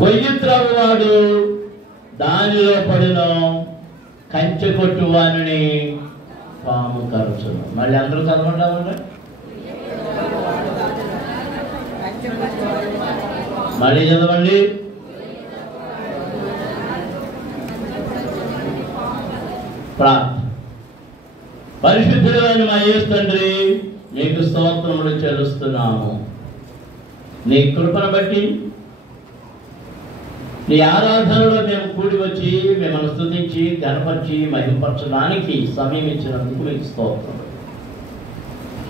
గొయ్యి త్రవ్వువాడు దానిలో పడును, కంచె కొట్టువాని పాము కరుచును. మళ్ళీ అందరూ చదవండి. మళ్ళీ చదవండి. పరిశుద్ధుడైన మా యేసు తండ్రి, నీకు స్తోత్రములు చెల్లిస్తున్నాము. నీ కృపను బట్టి నీ ఆరాధనలో మేము కూడి వచ్చి మిమ్మల్ని స్తుతించి ఘనపరిచి మహిమపరచడానికి సమయం ఇచ్చినందుకు మీకు స్తోత్రం.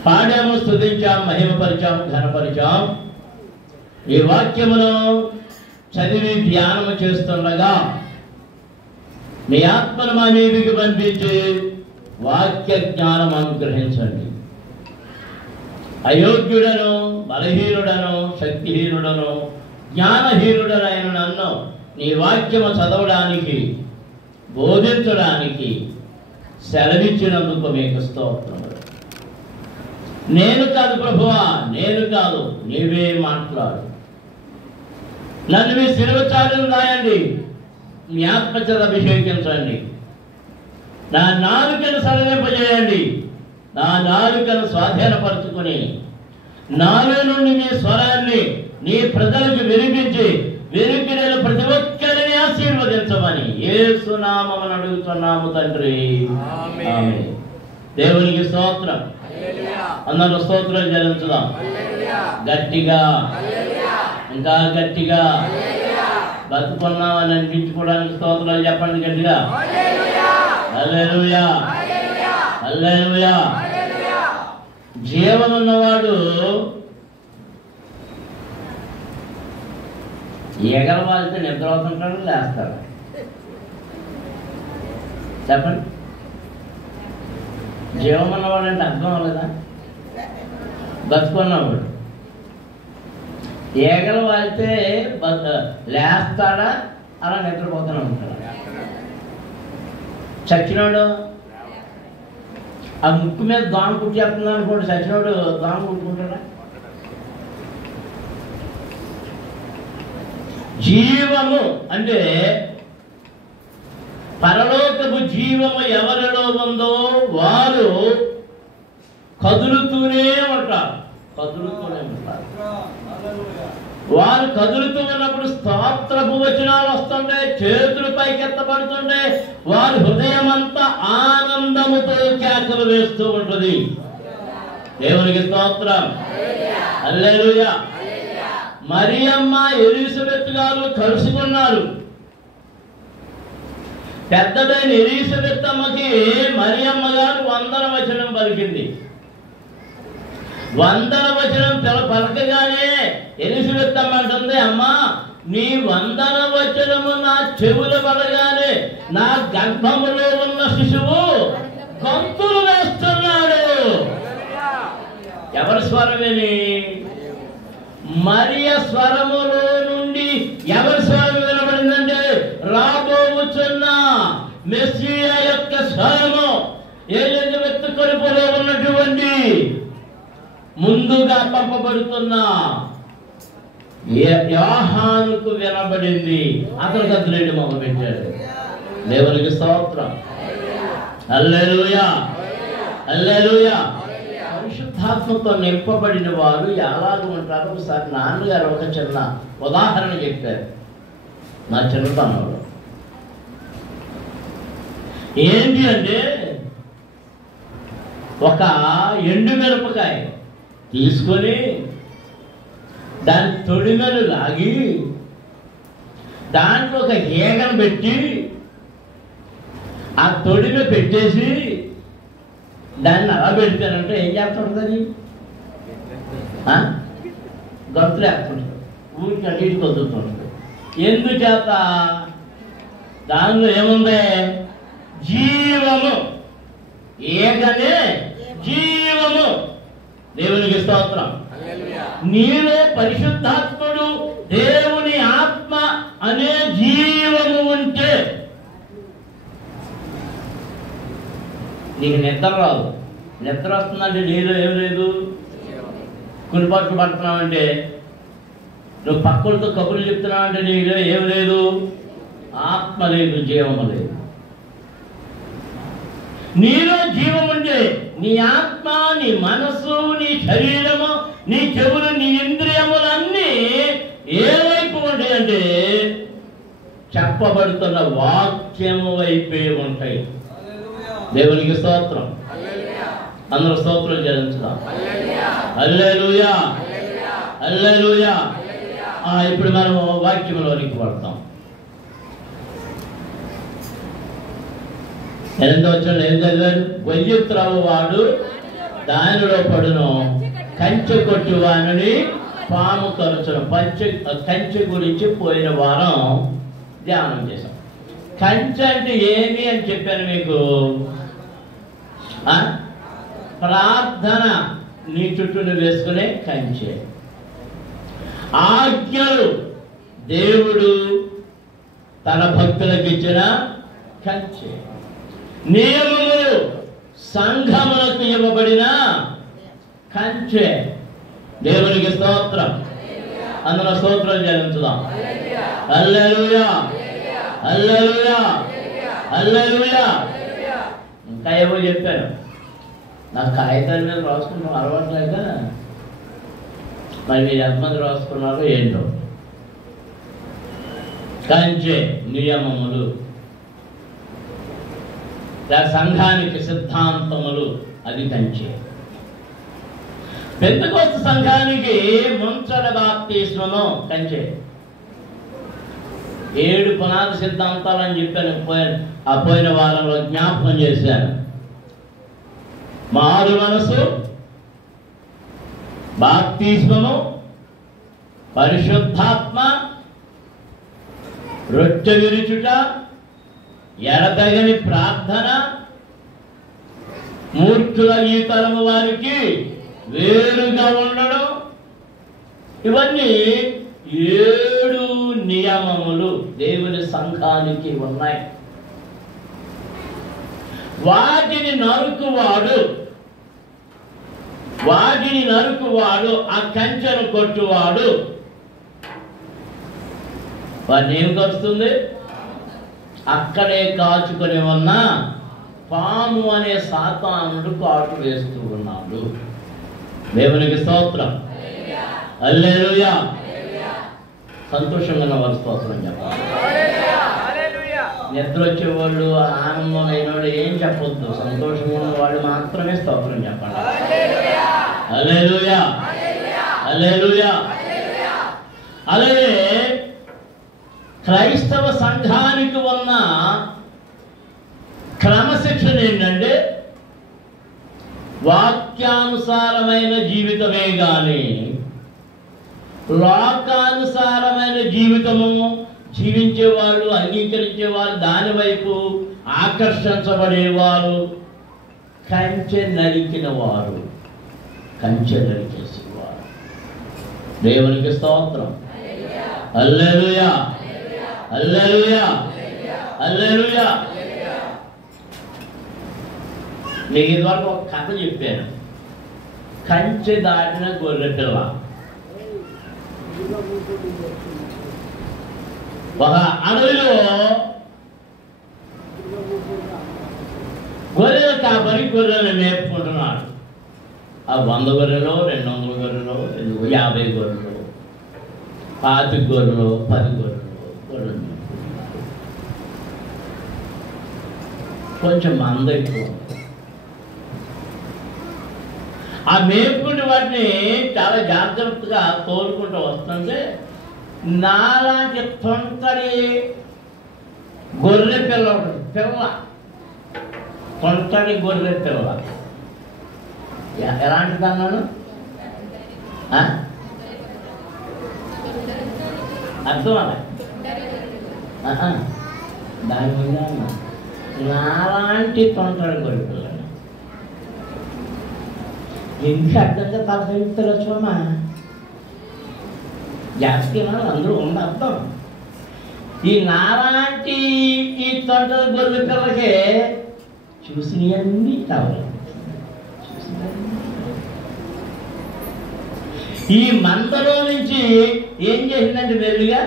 పాడాము, స్తుతించాం, మహిమపరిచాం, ఘనపరిచాం. ఈ వాక్యమును చదివి ధ్యానము చేస్తుండగా మీ ఆత్మను మా మీదికి పంపించి వాక్య జ్ఞానం అనుగ్రహించండి. అయోగ్యుడను, బలహీనుడను, శక్తిహీనుడను, జ్ఞానహీనుడనైన నన్ను నీ వాక్యము చదవడానికి, బోధించడానికి సెలవిచ్చినందుకు మీకు స్తోత్రములు. నేను కాదు ప్రభువా, నేను కాదు, నీవే మాట్లాడు. నన్ను మీ శిలువ చాటును రాయండి, మీ ఆత్మచేత అభిషేకించండి. నా నాలుకను సడలింపజేయండి. నా నాలుకను స్వాధీనపరుచుకుని నాలో నుండి మీ స్వరాన్ని నీ ప్రజలకు వినిపించి వినికిన ప్రతి ఒక్కరిని ఆశీర్వదించమని యేసు నామమున అడుగుతున్నాము తండ్రి, ఆమేన్. దేవునికి స్తోత్రం. అందరూ స్తోత్రం చెల్లించుదాం. గట్టిగా, ఇంకా గట్టిగా. బతుకున్నామని అనిపించుకోవడానికి స్తోత్రాలు చెప్పండి గట్టిగా. హల్లెలూయా, హల్లెలూయా. జీవనున్నవాడు ఎగరవాలితే నిద్ర అవుతుంటాడు, లేస్తాడు. చెప్పండి. జీవం ఉన్నవాడు అంటే అర్థం అవ్వలేదా? బతుకున్నవాడు ఏగలు వాలితే లేస్తాడా, అలా నిద్రపోతూనే ఉంటాడా? చచ్చినోడు ఆ ముక్కు మీద దోమ కుట్టేస్తుంది అనుకోండి, చచ్చినోడు దోమ కుట్టుకుంటాడా? జీవము అంటే పరలోకపు జీవము ఎవరిలో ఉందో వారు కదులుతూనే ఉంటారు. వారు కదులుతూ ఉన్నప్పుడు స్తోత్రపు వచనాలు వస్తుండే, చేతులు పైకెత్తబడుతుండే, వారి హృదయం అంతా ఆనందముతో కేకలు వేస్తూ ఉంటుంది. దేవునికి స్తోత్రం. హల్లెలూయా. మరియమ్మ ఎలిజబెత్ గారు కలుసుకున్నారు. పెద్దదైన ఎలిజబెత్ అమ్మకి మరియమ్మ గారు వందన వచనం పలికింది. వందన వచనం పలకగానే ఎలిజబెత్ అమ్మ అంటుంది, అమ్మా నీ వందన వచనము నా చెవులు పడగానే నా గర్భములో ఉన్న శిశువు గంతులు వేస్తున్నాడు. ఎవరి స్వరమేని? మరియ స్వరములో నుండి ఎవరి స్వరం వినబడిందంటే రాబోతున్న మెస్సియా యొక్క స్వరము. ఎలిజబెత్ కడుపులో ఉన్నటువంటి ముందుగా పంపబడుతున్న యోహానుకు వినబడింది. అతను కత్తులేండి మొదలు పెట్టాడు. దేవునికి స్తోత్రం. హల్లెలూయా, హల్లెలూయా. పరిశుద్ధాత్మతో నింపబడిన వారు ఎలాగ ఉంటారో ఒకసారి నాన్నగారు ఒక చిన్న ఉదాహరణ చెప్పారు నా చిన్నతనంలో. ఏంటి అంటే, ఒక ఎండు మిరపకాయ తీసుకొని దాని తొడిమెలు లాగి దాంట్లో ఒక ఈగను పెట్టి ఆ తొడిమె పెట్టేసి దాన్ని అలా పెడతానంటే ఏం చేస్తుంటుంది? అది గంతులు వేస్తుంటుంది, ఊరికి అన్నిటికి వదులుతుంటుంది. ఎందుచేత? దానిలో ఏముంది? జీవము. ఈగనే జీవము. దేవునికి స్తోత్రం. నీలో పరిశుద్ధాత్ముడు, దేవుని ఆత్మ అనే జీవము ఉంటే నీకు నిద్ర రాదు. నిద్ర వస్తుందంటే నీలో ఏం లేదు, కునిపట్టు పడుతున్నామంటే నువ్వు పక్కలతో కబుర్లు చెప్తున్నావు అంటే నీలో ఏం లేదు, ఆత్మ లేదు, జీవము లేదు. నీలో జీవం ఉంటే నీ ఆత్మ, నీ మనస్సు, నీ శరీరము, నీ చెవులు, నీ ఇంద్రియములన్నీ ఏ వైపు ఉంటాయంటే చెప్పబడుతున్న వాక్యము వైపే ఉంటాయి. దేవునికి స్తోత్రం. అందరూ స్తోత్రం చెల్లించుదాం. హల్లెలూయా, హల్లెలూయా. ఇప్పుడు మనం వాక్యంలోనికి పడతాం. 8వ వచనంలో ఏం చదివారు? గొయ్యి త్రవ్వువాడు దానిలో పడును, కంచె కొట్టువాని పాము కరుచును. కంచె గురించి పోయిన వారం ధ్యానం చేశాం. కంచె అంటే ఏమి అని చెప్పాను మీకు. ప్రార్థన నీ చుట్టూను వేసుకునే కంచె. ఆజ్ఞలు దేవుడు తన భక్తులకు ఇచ్చిన కంచె. నియమములు సంఘములకు ఇవ్వబడిన కంచె. దేవునికి స్తోత్రం. అందులో స్తోత్రం చెల్లించుదాం. హల్లెలూయా, హల్లెలూయా, హల్లెలూయా. ఇంకా ఏవో చెప్పాను, నాకు కాగితాల మీద రాసుకున్నాం అలవాట్లేక. మరి మీరు ఎంతమంది రాసుకున్నారో ఏంటో. కంచె నియమములు, సంఘానికి సిద్ధాంతములు, అది కంచె. పెంతెకోస్తు సంఘానికి ముంచడ బాప్తిస్మము కంచె. 7 పునాది సిద్ధాంతాలు అని చెప్పాను. పోయిన వారంలో జ్ఞాపకం చేశాను. మారు మనసు, బాప్తిస్మము, పరిశుద్ధాత్మ, రొట్టె విరుచుట, ఎడతగని ప్రార్థన, మూర్ఖుల ఈ తరము వారికి వేరుగా ఉండడం. ఇవన్నీ 7 నియమములు దేవుని సంఘానికి ఉన్నాయి. వాటిని నరుకువాడు, ఆ కంచెను కొట్టువాడు వాడిని ఏం కలుస్తుంది? అక్కడే కాచుకొని ఉన్న పాము అనే సాతానుడు కాటు వేస్తూ ఉన్నాడు. దేవునికి స్తోత్రం. హల్లెలూయా. సంతోషంగా ఉన్న వారు స్తోత్రం చెప్పాలి. నిద్ర వచ్చేవాళ్ళు, ఆనందమైన వాళ్ళు ఏం చెప్పొద్దు. సంతోషంగా ఉన్న వాళ్ళు మాత్రమే స్తోత్రం చెప్పండి. హల్లెలూయా, హల్లెలూయా. అలాగే క్రైస్తవ సంఘానికి ఉన్న క్రమశిక్షణ ఏంటంటే వాక్యానుసారమైన జీవితమే గాని లోకానుసారమైన జీవితము జీవించేవాళ్ళు, అంగీకరించేవాళ్ళు, దాని వైపు ఆకర్షించబడేవారు, కంచె నరికిన వారు, కంచె నరికేసేవారు. దేవునికి స్తోత్రం. హల్లెలూయా, హల్లెలూయా, హల్లెలూయా. మీకు ఇదివరకు ఒక కథ చెప్పాను. కంచె దాటిన గొర్రె పిల్ల. ఒక అడవిలో గొర్రెల కాపరి గొర్రెలను మేపుకుంటున్నాడు. ఆ 100 గొర్రెలు, 200 గొర్రెలు, 50 గొర్రెలు, 25 గొర్రెలు, 10 గొర్రెలు. కొంచెం మంద ఎక్కువ. ఆ మేపుకునే వాటిని చాలా జాగ్రత్తగా తోలుకుంటూ వస్తుంటే నాలాంటి తొంటరి గొర్రె పిల్ల, తొంటరి గొర్రె పిల్ల. ఎలాంటిది అన్నాను? అర్థం అలా దాని మీద అన్నా. నాలాంటి తొంటరి గొర్రె పిల్ల. ఎందుకు అర్థంగా తలసరిస్తారు వచ్చామా? జాస్తి అందరూ ఉన్న అర్థం. ఈ నాలాంటి ఈ తొంటరి గొర్రె పిల్లకే చూసినవన్నీ కావాలి. ఈ మందలో నుంచి ఏం చేసిందంటే మెల్లిగా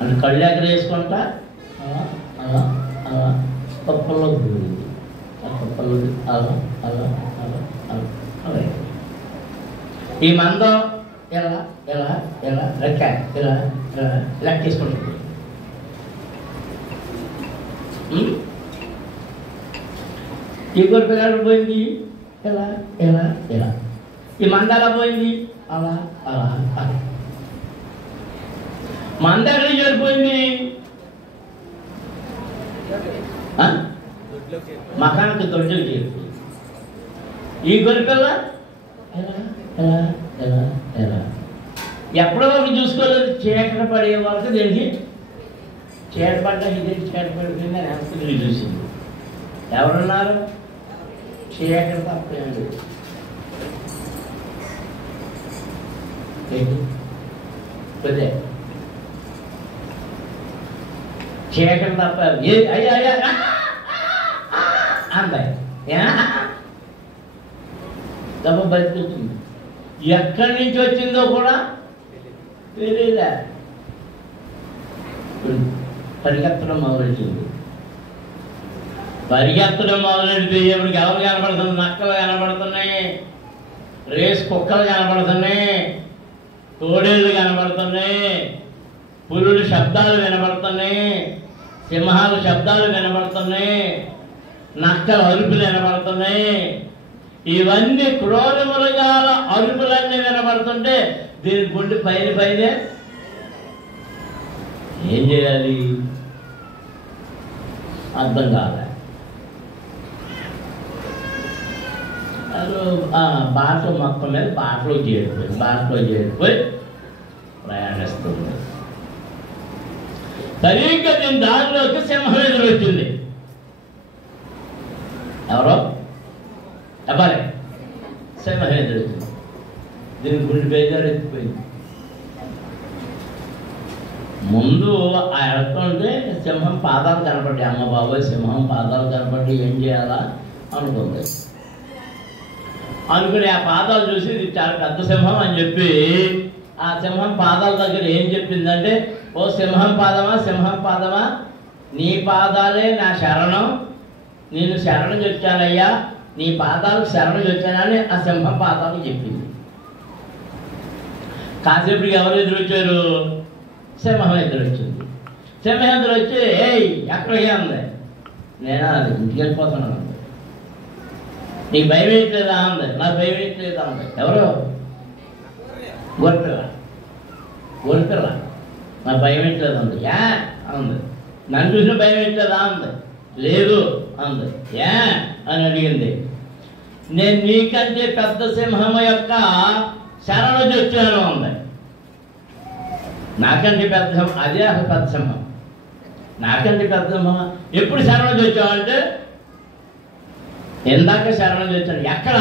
అని కళ్ళు ఎక్కడ వేసుకుంటా అలా అలా పప్పల్లో దూరింది. ఆ పప్పల్లో అలా అలా అలా అలా అలా ఈ మందం ఎలా ఎలా ఎలా లెక్క ఇలా ఇలా లెక్కేసుకుంటుంది. ఈ గొర్రెపిల్లాడు పోయింది ఎలా ఎలా ఎలా, ఈ మంద ఎలా పోయింది అలా అలా అలా. మంద ఎక్కడికి చేరిపోయింది? మకానికి దొడ్డుకు చేరిపోయింది. ఈ గొర్రెపిల్ల ఎలా ఎలా ఎలా ఎలా ఎప్పుడో ఒకటి చూసుకోలేదు. చీకట పడే వరకు దీనికి చీకట పడ్డా ఇది చీకట పడిపోయింది అని ఎంత తిరిగి చూసింది. ఎవరున్నారు? చీకటి తప్పేయండి. అదే చీకటి తప్ప అయ్యా అయ్యా అందాయి దెబ్బ బతికొచ్చింది. ఎక్కడి నుంచి వచ్చిందో కూడా తెలియలే. పరిగెత్తడం మొదలెట్టింది. పరిగెత్తడం మొదలెడితే ఎవరికి ఎవరు కనబడుతుంది? నక్కలు కనబడుతున్నాయి, రేస్ కుక్కలు కనబడుతున్నాయి, తోడేళ్ళు కనబడుతున్నాయి, పులుల శబ్దాలు వినబడుతున్నాయి, సింహాల శబ్దాలు వినబడుతున్నాయి, నక్కల అరుపులు వినబడుతున్నాయి. ఇవన్నీ క్రోధములుగాల అరుపులన్నీ వినబడుతుంటే దీని గుండె పైన పైనే ఏం చేయాలి అర్థం కాలే. బాట మొత్తం మీద బాటలో చేరిపోయి ప్రయాణిస్తుంది. సరిగ్గా దీని దారిలోకి సింహం ఎదురొచ్చింది. ఎవరో అబ్బాయి సింహం ఎదురొచ్చింది. దీని గుండె బేజారు ఎత్తిపోయింది. ముందు ఆ ఎడుతుంటే సింహం పాదాలు కనపడ్డాయి. అమ్మ బాబాయ్ సింహం పాదాలు కనపడి ఏం చేయాలా అనుకుంది. అనుకుని ఆ పాదాలు చూసి ఇది చాలా పెద్ద సింహం అని చెప్పి ఆ సింహం పాదాల దగ్గర ఏం చెప్పిందంటే, ఓ సింహం పాదమా నీ పాదాలే నా శరణం, నేను శరణం వచ్చానయ్యా, నీ పాదాలకు శరణం వచ్చానని ఆ సింహం పాదాలు చెప్పింది. కాసేపటికి ఎవరు ఎదురొచ్చారు? సింహం ఎదురొచ్చింది. సింహం ఎదురొచ్చి ఏయ్ ఎక్కడికి ఉంది? నేనా ఇంటికి వెళ్ళిపోతున్నాను. నీకు భయం వేయట్లేదా అంది. నాకు భయం వేయట్లేదా అంది. ఎవరు? గొర్రెపిల్ల నాకు భయం వేయట్లేదు అంది. యా అంది. నన్ను చూసిన భయం వేయట్లేదా అంది. లేదు అంది. యా అని అడిగింది. నేను నీకంటే పెద్ద సింహం యొక్క శరణు వచ్చాను అంది. నాకంటే పెద్ద అదే అసలు పెద్ద సింహం. నాకంటే పెద్ద సింహం ఎప్పుడు శరణు వచ్చావంటే ఇందాక శరణం వచ్చాను. ఎక్కడ?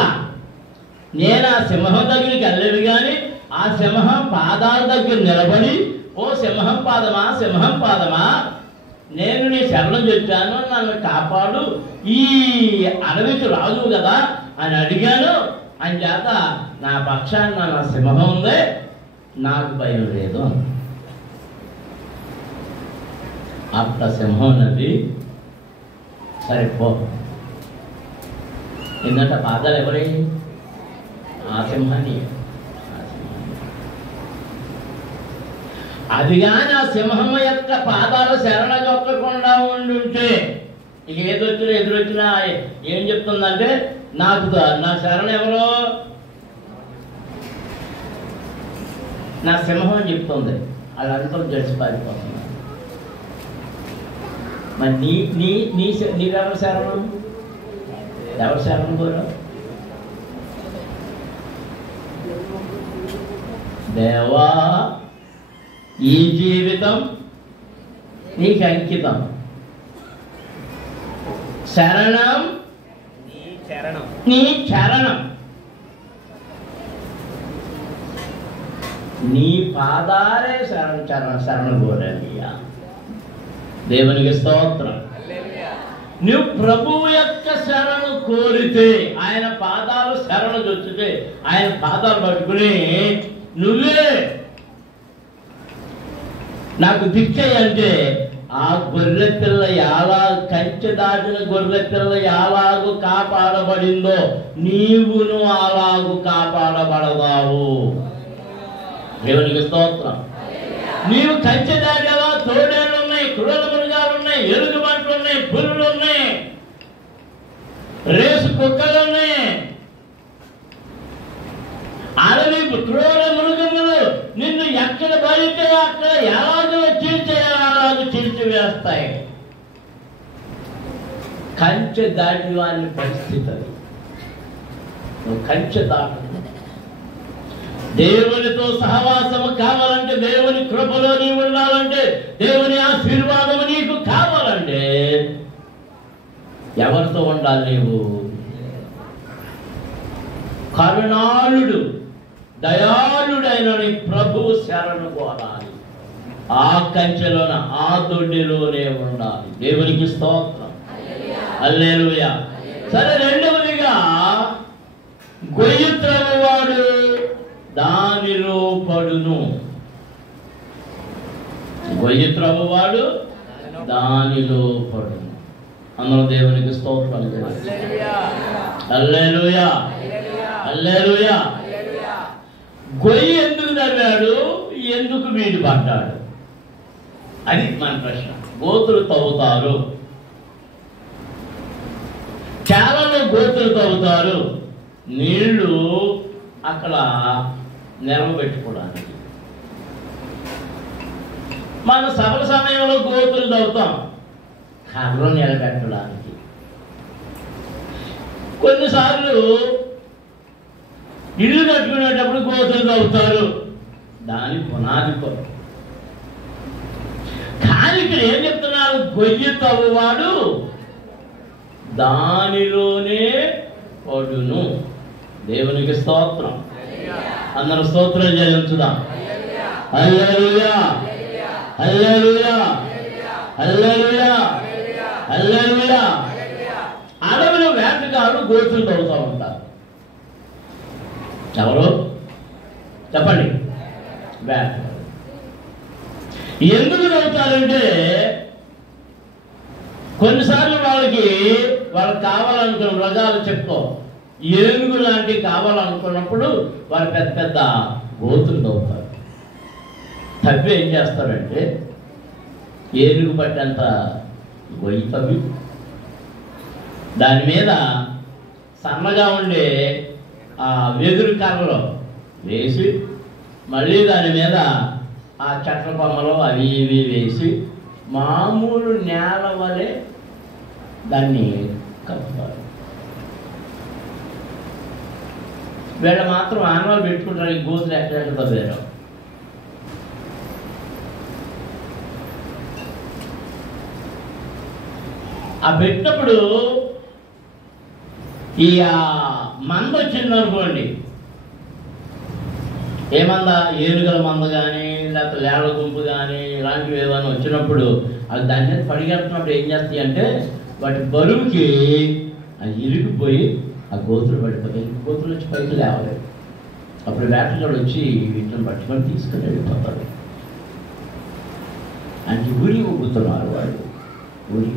నేను ఆ సింహం దగ్గరికి వెళ్ళలేదు, కానీ ఆ సింహం పాదాల దగ్గర నిలబడి ఓ సింహం పాదమా నేను నీ శరణం వచ్చాను, నన్ను కాపాడు, ఈ అడవికి రాజు కదా అని అడిగాను. అని చేత నా పక్షాన నా సింహం ఉంది, నాకు భయం లేదు. అప్ప సింహం నది సరిపో ఎందుకంటే పాదాలు ఎవరి? ఆ సింహాన్ని. అది కానీ ఆ సింహం యొక్క పాదాలు శరణ చొక్కకుండా ఉండుంటే ఇక ఏదొచ్చినా ఎదురొచ్చినా ఏం చెప్తుందంటే నాకు నా శరణ ఎవరో నా సింహం అని చెప్తుంది. వాళ్ళందరూ జడిసి పారిపోతున్నారు. మరి నీవెవరు శరణం? ఎవరు శరణం కోరు? దేవా ఈ జీవితం నీకు అంకితం, శరణం నీ చరణం, నీ పాదాలే శరణ కోరయ్యా. దేవునికి స్తోత్రం. నువ్వు ప్రభువు యొక్క శరణు కోరితే, ఆయన పాదాలు శరణు చొచ్చితే, ఆయన పాదాలు పట్టుకుని నువ్వే నాకు దిక్కయ్య అంటే, ఆ గొర్రె పిల్ల ఎలా కంచె దాటిన గొర్రె పిల్ల ఎలాగూ కాపాడబడిందో నీవును అలాగూ కాపాడబడదావు. దేవునికి స్తోత్రం. నీవు కంచె దాటావా? తోడేళ్ళు ఉన్నాయి, క్రూర మృగాలు ఉన్నాయి, ఎలుగుబంట్లు ఉన్నాయి, పులులు ఉన్నాయి, రేసు కుక్కలు ఉన్నాయి, అడవి క్రూర మృగములు నిన్ను ఎక్కడ పడితే అక్కడ ఎలాగో చీల్చేయాలో చీల్చివేస్తాయి. కంచె దాటి వాని పరిస్థితి అది. నువ్వు కంచె దాటు. దేవునితో సహవాసము కావాలంటే, దేవుని కృపలో నీవు ఉండాలంటే, దేవుని ఆశీర్వాదము నీకు కావాలంటే ఎవరితో ఉండాలి? నీవు కరుణాళుడు దయాళుడైన నీ ప్రభువు శరణు కోరాలి. ఆ కంచెలోన ఆ దొడ్డిలోనే ఉండాలి. దేవునికి స్తోత్రం. హల్లెలూయా. సరే, రెండవదిగా గొయ్యి త్రవ్వువాడు దానిలో పడును. గొయ్యి త్రవ్వువాడు దానిలో పడును. అందరూ దేవునికి స్తోత్రం. హల్లెలూయా, హల్లెలూయా. గొయ్యి ఎందుకు తవ్వాడు? ఎందుకు వీడి పడ్డాడు? అది మన ప్రశ్న. గోతులు తవ్వుతారు, చాలాలో గోతులు తవ్వుతారు, నీళ్లు అక్కడ నిలవబెట్టుకోవడానికి. మన సభల సమయంలో గోతులు తవ్వుతాం కర్రలు నిలబెట్టడానికి. కొన్నిసార్లు ఇల్లు కట్టుకునేటప్పుడు గోతులు తవ్వుతారు, దాని పునాది కొరకు. కానీ ఇక్కడ ఏం చెప్తున్నారు? గొయ్యి తవ్వువాడు దానిలోనే పడును. దేవునికి స్తోత్రం. అందరూ స్తోత్రం చేయించుదాం. హల్లెలూయా, హల్లెలూయా, హల్లెలూయా, హల్లెలూయా. అడవిలో వేటగాళ్ళు గోతులు తవ్వుతూ ఉంటారు. ఎవరు చెప్పండి? వేటగాళ్ళు. ఎందుకు తవ్వుతారంటే, కొన్నిసార్లు వాళ్ళకి కావాలనుకున్న మృగాలు చెప్పుకో ఏనుగు లాంటివి కావాలనుకున్నప్పుడు వాళ్ళు పెద్ద పెద్ద గోతులు తవ్వుతారు. తవ్వి ఏం చేస్తారంటే, ఏనుగు పట్టేంత గొయ్యి తవ్వి దాని మీద సన్నగా ఉండే ఆ వెదురు కర్రలు వేసి, మళ్ళీ దాని మీద ఆ చెట్ల కొమ్మలు అవి ఇవి వేసి మామూలు నేల వలె దాన్ని కప్పుతారు. వీళ్ళు మాత్రం ఆనవాళ్ళు పెట్టుకుంటారు. ఈ గోతులు ఎక్కడ తవ్వారు. ఆ పెట్టినప్పుడు ఈ మంద వచ్చిందనుకోండి, ఏ మంద? ఏనుగల మంద కానీ లేకపోతే లేళ్ల గుంపు కానీ ఇలాంటివి ఏమైనా వచ్చినప్పుడు అది దాని మీద పడిగెడుతున్నప్పుడు ఏం చేస్తాయి అంటే, వాటి బరువుకి అది ఇరిగిపోయి ఆ గోతులు పడిపోతాయి. గోతులు వచ్చి పైకి లేవలేదు. అప్పుడు వేటగాడు వచ్చి వీటిని పట్టుకొని తీసుకుని వెళ్ళిపోతాడు. అంటే ఊరి ఊగుతున్నారు వాళ్ళు. ఊరి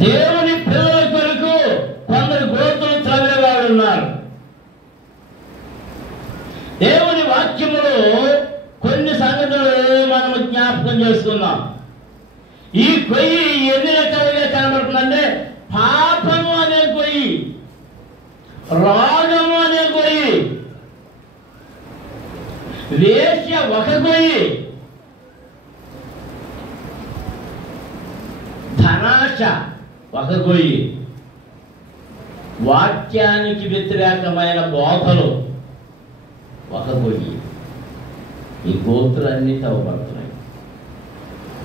దేవుని పిల్లల కొరకు కొందరు గోతులు త్రవ్వేవాడు ఉన్నారు. దేవుని వాక్యములో కొన్ని సంగతులు మనం జ్ఞాపకం చేసుకున్నాం. ఈ గొయ్యి ఎన్ని రకాలుగా కనబడుతుందంటే, పాపము అనే గొయ్యి, రోగము అనే గొయ్యి, వేశ్య ఒక గొయ్యి, ధనాశ ఒక గొయ్యి, వాక్యానికి వ్యతిరేకమైన బోధలు ఒక గొయ్యి. ఈ గోతులన్నీ తవ్వబడుతున్నాయి.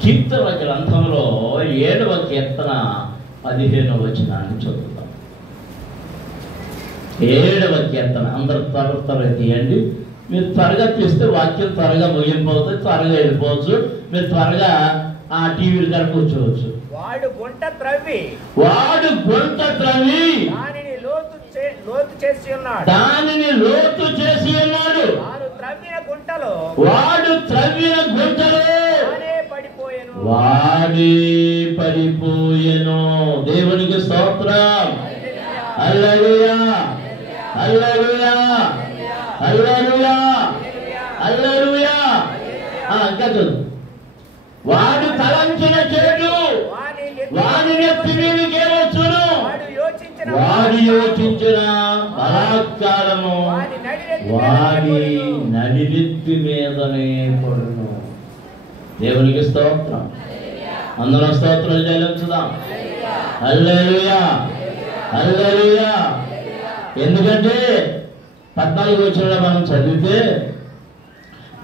కీర్తన గ్రంథంలో 7వ కీర్తన 15వ వచనాన్ని చదువుతాం. 7వ కీర్తన అందరూ త్వరగా తీయండి. మీరు త్వరగా తీస్తే వాక్యం త్వరగా ముగింపు అవుతుంది, త్వరగా వెళ్ళిపోవచ్చు. మీరు త్వరగా ఆ టీవీలు దగ్గర కూర్చోవచ్చు. వాడు గుంట త్రవ్వి దానిని లోతు చేసి ఉన్నాడు. వాడు త్రవ్విన గుంటలో పడిపోయెను. దేవునికి స్తోత్రం. హల్లెలూయా, హల్లెలూయా, హల్లెలూయా, హల్లెలూయా. ఇంకా చదువు. వాడు తలంచిన చెడు వాడి నెత్తి మీదకి ఏమొచ్చును, వాడు యోచించిన బలాత్కారము వాడి నడినెత్తి మీదనే పడును. దేవునికి స్తోత్రం. అందరూ స్తోత్రాలు చెల్లించుదాం. హల్లెలూయా, హల్లెలూయా. ఎందుకంటే 14 వచనంలో మనం చదివితే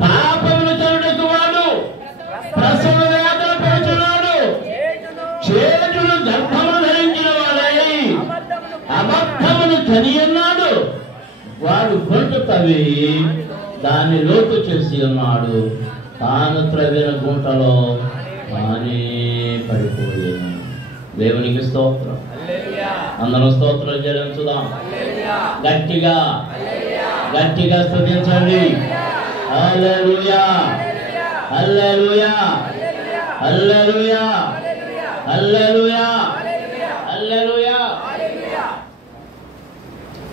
పాపమును కరుటకు వాడు ప్రసవ వేదన పడుతున్నాడు, చేతులు గర్భమును ధరించిన వాడై అబద్ధమును కనియన్నాడు. వాడు గుంట తవ్వి దాన్ని లోతు చేసి ఉన్నాడు. తాను త్రవ్విన గుంటలో తానే పడిపోయాను. దేవునికి స్తోత్రం. అందరూ స్తోత్రం చెల్లించుదాం. గట్టిగా గట్టిగా స్తుతించండి. హల్లెలూయా, హల్లెలూయా, హల్లెలూయా, హల్లెలూయా, హల్లెలూయా.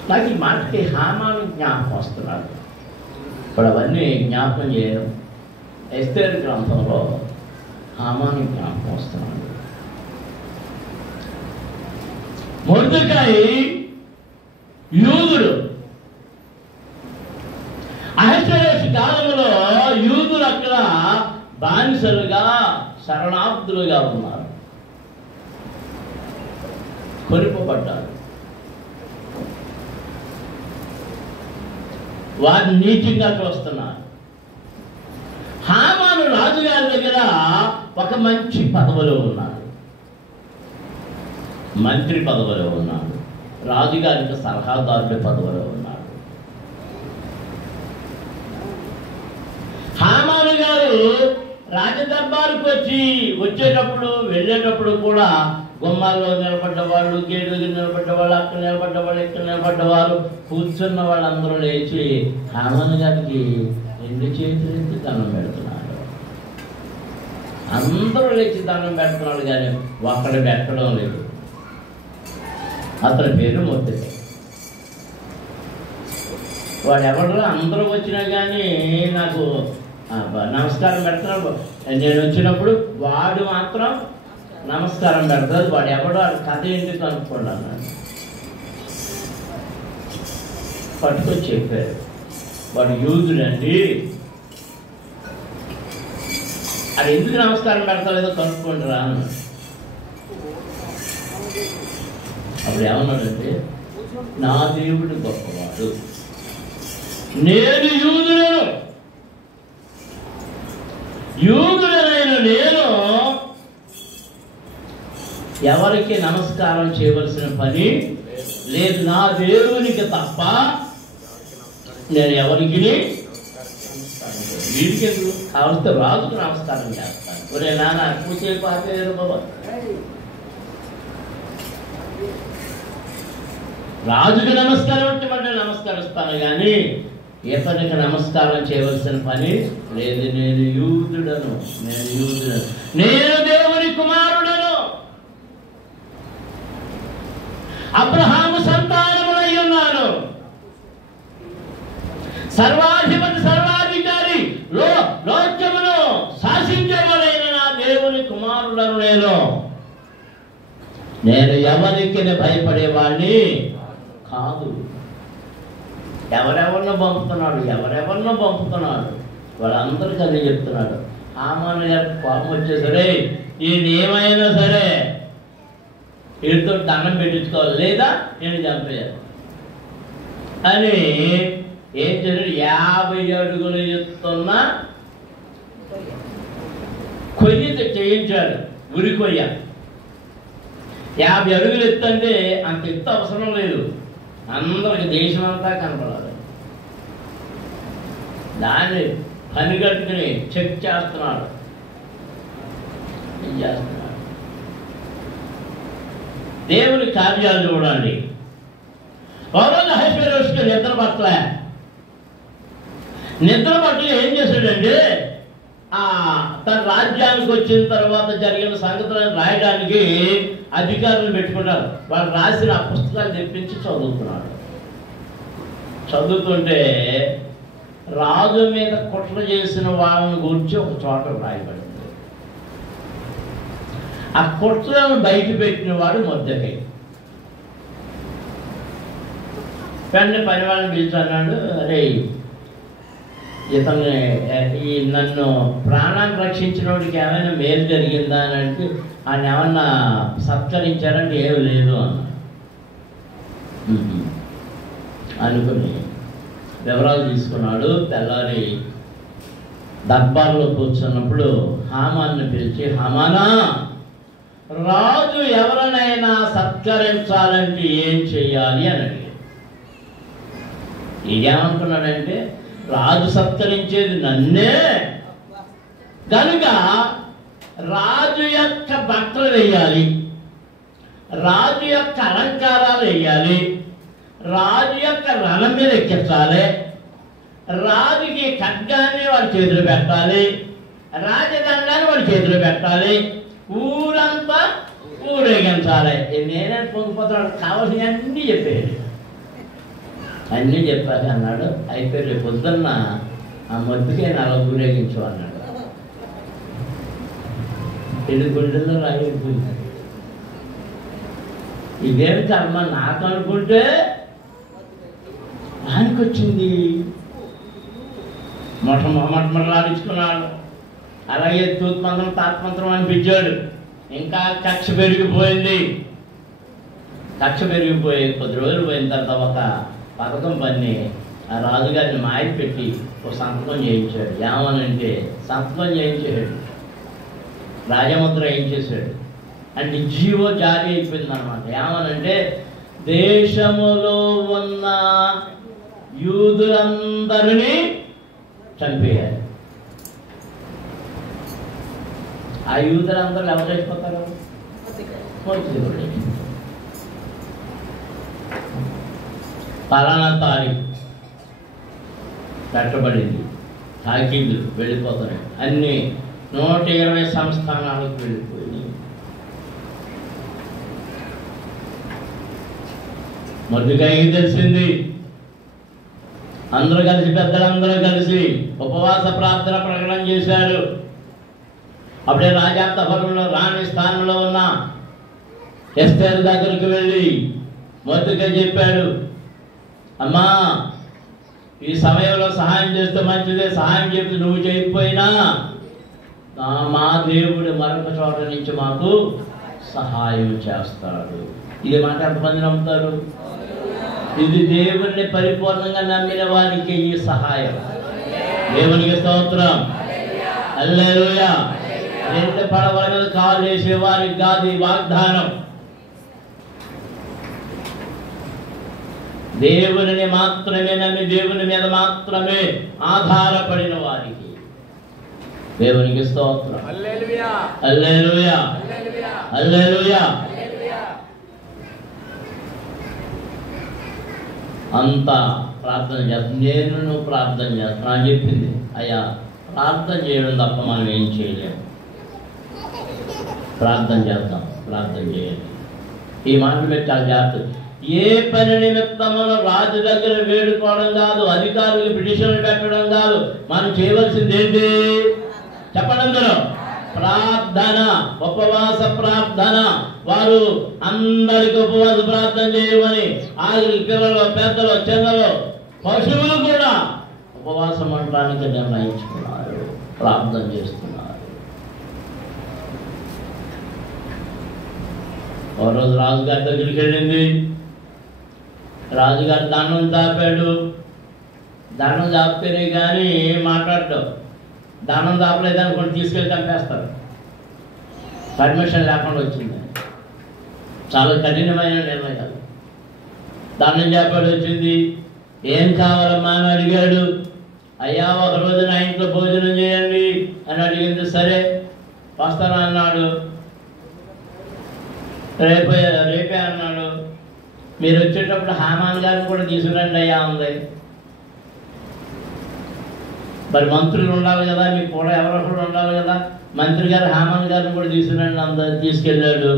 నాకు ఈ మాటకి హామాను జ్ఞాపకం వస్తున్నాడు. ఇప్పుడు అవన్నీ జ్ఞాపకం చేయడం. ఎస్తేరు గ్రంథంలో హామాను జ్ఞాపకం వస్తున్నాడు. మొర్దెకాయి యూదుడు. అహష్వేరోషు కాలంలో యూదులు అక్కడ బానిసలుగా శరణార్థులుగా ఉన్నారు, కొనిపోబడ్డారు. వారిని నీచంగా చూస్తున్నారు. హామాను రాజుగారి దగ్గర ఒక మంచి పదవిలో ఉన్నాడు, మంత్రి పదవిలో ఉన్నాడు, రాజుగారికి సలహాదారుడి పదవిలో ఉన్నాడు. హామాను గారు రాజదర్బారుకు వచ్చేటప్పుడు వెళ్ళేటప్పుడు కూడా గుమ్మాల్లో నిలబడ్డవాళ్ళు, గేటు దగ్గర నిలబడ్డవాళ్ళు, అక్కడ నిలబడ్డవాళ్ళు, ఇక్కడ నిలబడ్డవారు, కూర్చున్న వాళ్ళందరూ లేచి హామాను గారికి 2 చేతులు ఎత్తి దండం పెడుతున్నాడు. అందరూ లేచి దండం పెడుతున్నాడు, కానీ ఒక్కడు పెట్టడం లేదు. అతని పేరు మొర్దెకాయి. వాడు ఎవడో అందరూ వచ్చినా కానీ నాకు నమస్కారం పెడుతున్నాడు. నేను వచ్చినప్పుడు వాడు మాత్రం నమస్కారం పెడతాడు. వాడు ఎవడో కథ ఏంటి కనుక్కోండి అన్నాడు. పట్టుకొచ్చి చెప్పారు, వాడు యూదుడండి, అది ఎందుకు నమస్కారం పెడతాలేదో కనుక్కుంటారా అన్నాడు. అప్పుడు ఏమన్నాడంటే, నా దేవుడు గొప్పవాడు, నేను యూదుడనైన నేను ఎవరికి నమస్కారం చేయవలసిన పని లేదు, నా దేవునికి తప్ప నేను ఎవరికి వీడికి కావలిస్తే రాజుకు నమస్కారం చేస్తాను. ఒరే నాన్న కూర్చే పాపేరు బాబా, రాజుకి నమస్కారం అంటే నమస్కరిస్తాను, కానీ ఇతనికి నమస్కారం చేయవలసిన పని లేదు. నేను యూదుడను, నేను దేవుని కుమారుడను, అబ్రహాము సంతానమునై ఉన్నాను, సర్వాధిపతి సర్వాధికారి లోకమును శాసించవలైన నా దేవుని కుమారుడను నేను ఎవరికి భయపడేవాడిని కాదు. ఎవరెవరినో పంపుతున్నాడు, వాళ్ళందరికీ అన్నీ చెప్తున్నాడు. హామాను గారు కోపం వచ్చేసరే, ఈయన ఏమైనా సరే వీటితో దండం పెట్టించుకోవాలి, లేదా నేను చంపేయాలి అని ఏం చేయాలి. 50 అడుగులు ఎత్తున్న కొయ్య చేయించాడు, ఉరి కొయ్య. 50 అడుగులు ఎత్తు అంటే అంత ఎత్తు అవసరం లేదు, అందరికి దేశం అంతా కనపడాలి. దాన్ని పని కట్టుకుని చెక్ చేస్తున్నాడు. ఏం చేస్తున్నాడు? దేవుని కార్యాలు చూడండి. ఒకరోజు అహష్వేరోషుకి నిద్ర పట్టలే. నిద్ర పట్ల ఏం చేశాడంటే తన రాజ్యానికి వచ్చిన తర్వాత జరిగిన సంగతులను రాయడానికి అధికారులు పెట్టుకున్నారు. వాళ్ళు రాసిన ఆ పుస్తకాలు తెప్పించి చదువుతున్నాడు. చదువుతుంటే రాజు మీద కుట్ర చేసిన వాళ్ళని గురించి ఒక చోట రాయబడింది. ఆ కుట్రలను బయట పెట్టిన వాడు మొర్దెకై. వెంటనే పని వాళ్ళని పిలిచి అన్నాడు, అరే ఇతన్ని నన్ను ప్రాణాన్ని రక్షించిన వాడికి ఏమైనా మేలు జరిగిందా అని అంటే ఆయన ఏమన్నా సత్కరించారంటే ఏం లేదు అన్నాడు. అనుకుని వివరాలు తీసుకున్నాడు. తెల్లారి దర్బార్లో కూర్చున్నప్పుడు హామాన్ని పిలిచి, హామానా, రాజు ఎవరినైనా సత్కరించాలంటే ఏం చెయ్యాలి అని అడిగాడు. ఇదేమనుకున్నాడంటే రాజు సత్కరించేది నన్నే కనుక రాజు యొక్క బట్టలు వేయాలి, రాజు యొక్క అలంకారాలు వేయాలి, రాజు యొక్క రణం మీద ఎక్కించాలి, రాజుకి ఖడ్గాన్ని వాడి చేతులు పెట్టాలి, రాజదండాన్ని వాడి చేతులు పెట్టాలి, ఊరంతా ఊరేగించాలి. నేనే పొంగిపోతున్నాడు. కావాల్సిన అన్నీ చెప్పేది. అన్నీ చెప్పాలి అన్నాడు. అయితే రేపు పొద్దున్న ఆ మొద్దుకే అలా ఊరేగించు అన్నాడు. ఇది గుండెల్లో రాయిపోయింది. ఇదేం కర్మ నాకు అనుకుంటే ఆయనకు వచ్చింది. మొట్టమొదటిలాడించుకున్నాడు. అలాగే తూత్మంత్రం తాత్మంత్రం అనిపించాడు. ఇంకా కక్ష పెరిగిపోయింది. కక్ష పెరిగిపోయి 10 రోజులు పోయిన తర్వాత ఒక పథకం పన్ని ఆ రాజుగారిని మాయ పెట్టి ఒక సంతకం చేయించాడు. ఏమనంటే సంతకం చేయించాడు, రాజముద్ర వేయించేశాడు. అంటే జీవో జారీ అయిపోయింది అనమాట. ఏమనంటే దేశములో ఉన్న యూదులందరినీ చంపేయాలి. ఆ యూదులందరూ ఎవరు చచ్చిపోతారు? మొర్దెకై. పలానా తారీఖు పెట్టబడింది. తాకీదులు వెళ్ళిపోతున్నాయి. అన్ని 120 సంస్థానాలకు వెళ్ళిపోయినాయి. మొర్దెకైకి తెలిసింది. అందరూ కలిసి, పెద్దలందరూ కలిసి ఉపవాస ప్రార్థన ప్రకటన చేశారు. అప్పుడే రాజాంతపురంలో రాణి స్థానంలో ఉన్న ఎస్తేరు దగ్గరికి వెళ్ళి మొర్దెకై చెప్పాడు, అమ్మా ఈ సమయంలో సహాయం చేస్తే మంచిదే, సహాయం చేస్తే నువ్వు చేయకపోయినా మా దేవుడు మరొక చోట నుంచి మాకు సహాయం చేస్తాడు. ఇది మాట ఎంతమంది నమ్ముతారు? ఇది దేవుడిని పరిపూర్ణంగా నమ్మిన వారికి ఈ సహాయం. దేవునికి స్తోత్రం. హల్లెలూయా. 2 పడవల మీద కాలు వేసే వారికి కాదు ఈ వాగ్దానం. దేవుని మాత్రమే నమ్మి దేవుని మీద మాత్రమే ఆధారపడిన వారికి. దేవునికి స్తోత్రం. హల్లెలూయా. హల్లెలూయా. హల్లెలూయా. అంతా ప్రార్థన చేస్తాను. నేను ప్రార్థన చేస్తాను అని చెప్పింది. అయ్యా ప్రార్థన చేయడం తప్ప మనం ఏం చేయలేము. ప్రార్థన చేద్దాం, ప్రార్థన చేయండి. ఈ మాటలు పెట్టి చాలా జాగ్రత్త. ఏ పని నిమిత్తమును రాజు దగ్గర వేడుకోవడం కాదు, అధికారులకు పిటిషన్లు పెట్టడం కాదు. మనం చేయవలసింది ఏంటి చెప్పండి అందరూ? ప్రార్థన, ఉపవాస ప్రార్థన. వారు అందరికి ఉపవాస ప్రార్థన చేయమని ఆగిరి పిల్లలు, పెద్దలు, చిన్నలు, పశువులు కూడా ఉపవాసం ఉండడానికి నిర్ణయించుకున్నారు, ప్రార్థన చేస్తున్నారు. ఒక రోజు రాజుగారి దగ్గరికి వెళ్ళింది. రాజుగారు దండం దాపాడు. దండం దాపితేనే కానీ మాట్లాడటం. దండం దాపలేదనుకోండి తీసుకెళ్ళి చంపేస్తారు. పర్మిషన్ లేకుండా వచ్చింది. చాలా కఠినమైన నిర్ణయాలు. దండం చేపాడు, వచ్చింది. ఏం కావాలమ్మా అని అడిగాడు. అయ్యా ఒక రోజు నా ఇంట్లో భోజనం చేయండి అని అడిగింది. సరే వస్తాను అన్నాడు, రేపే అన్నాడు. మీరు వచ్చేటప్పుడు హామాన్ గారిని కూడా తీసుకురండి అయ్యా ఉంది. మరి మంత్రులు ఉండాలి కదా, మీకు కూడా ఎవరొకరు ఉండాలి కదా. మంత్రి గారు హామాన్ గారిని కూడా తీసుకురండి అందరు తీసుకెళ్ళాడు.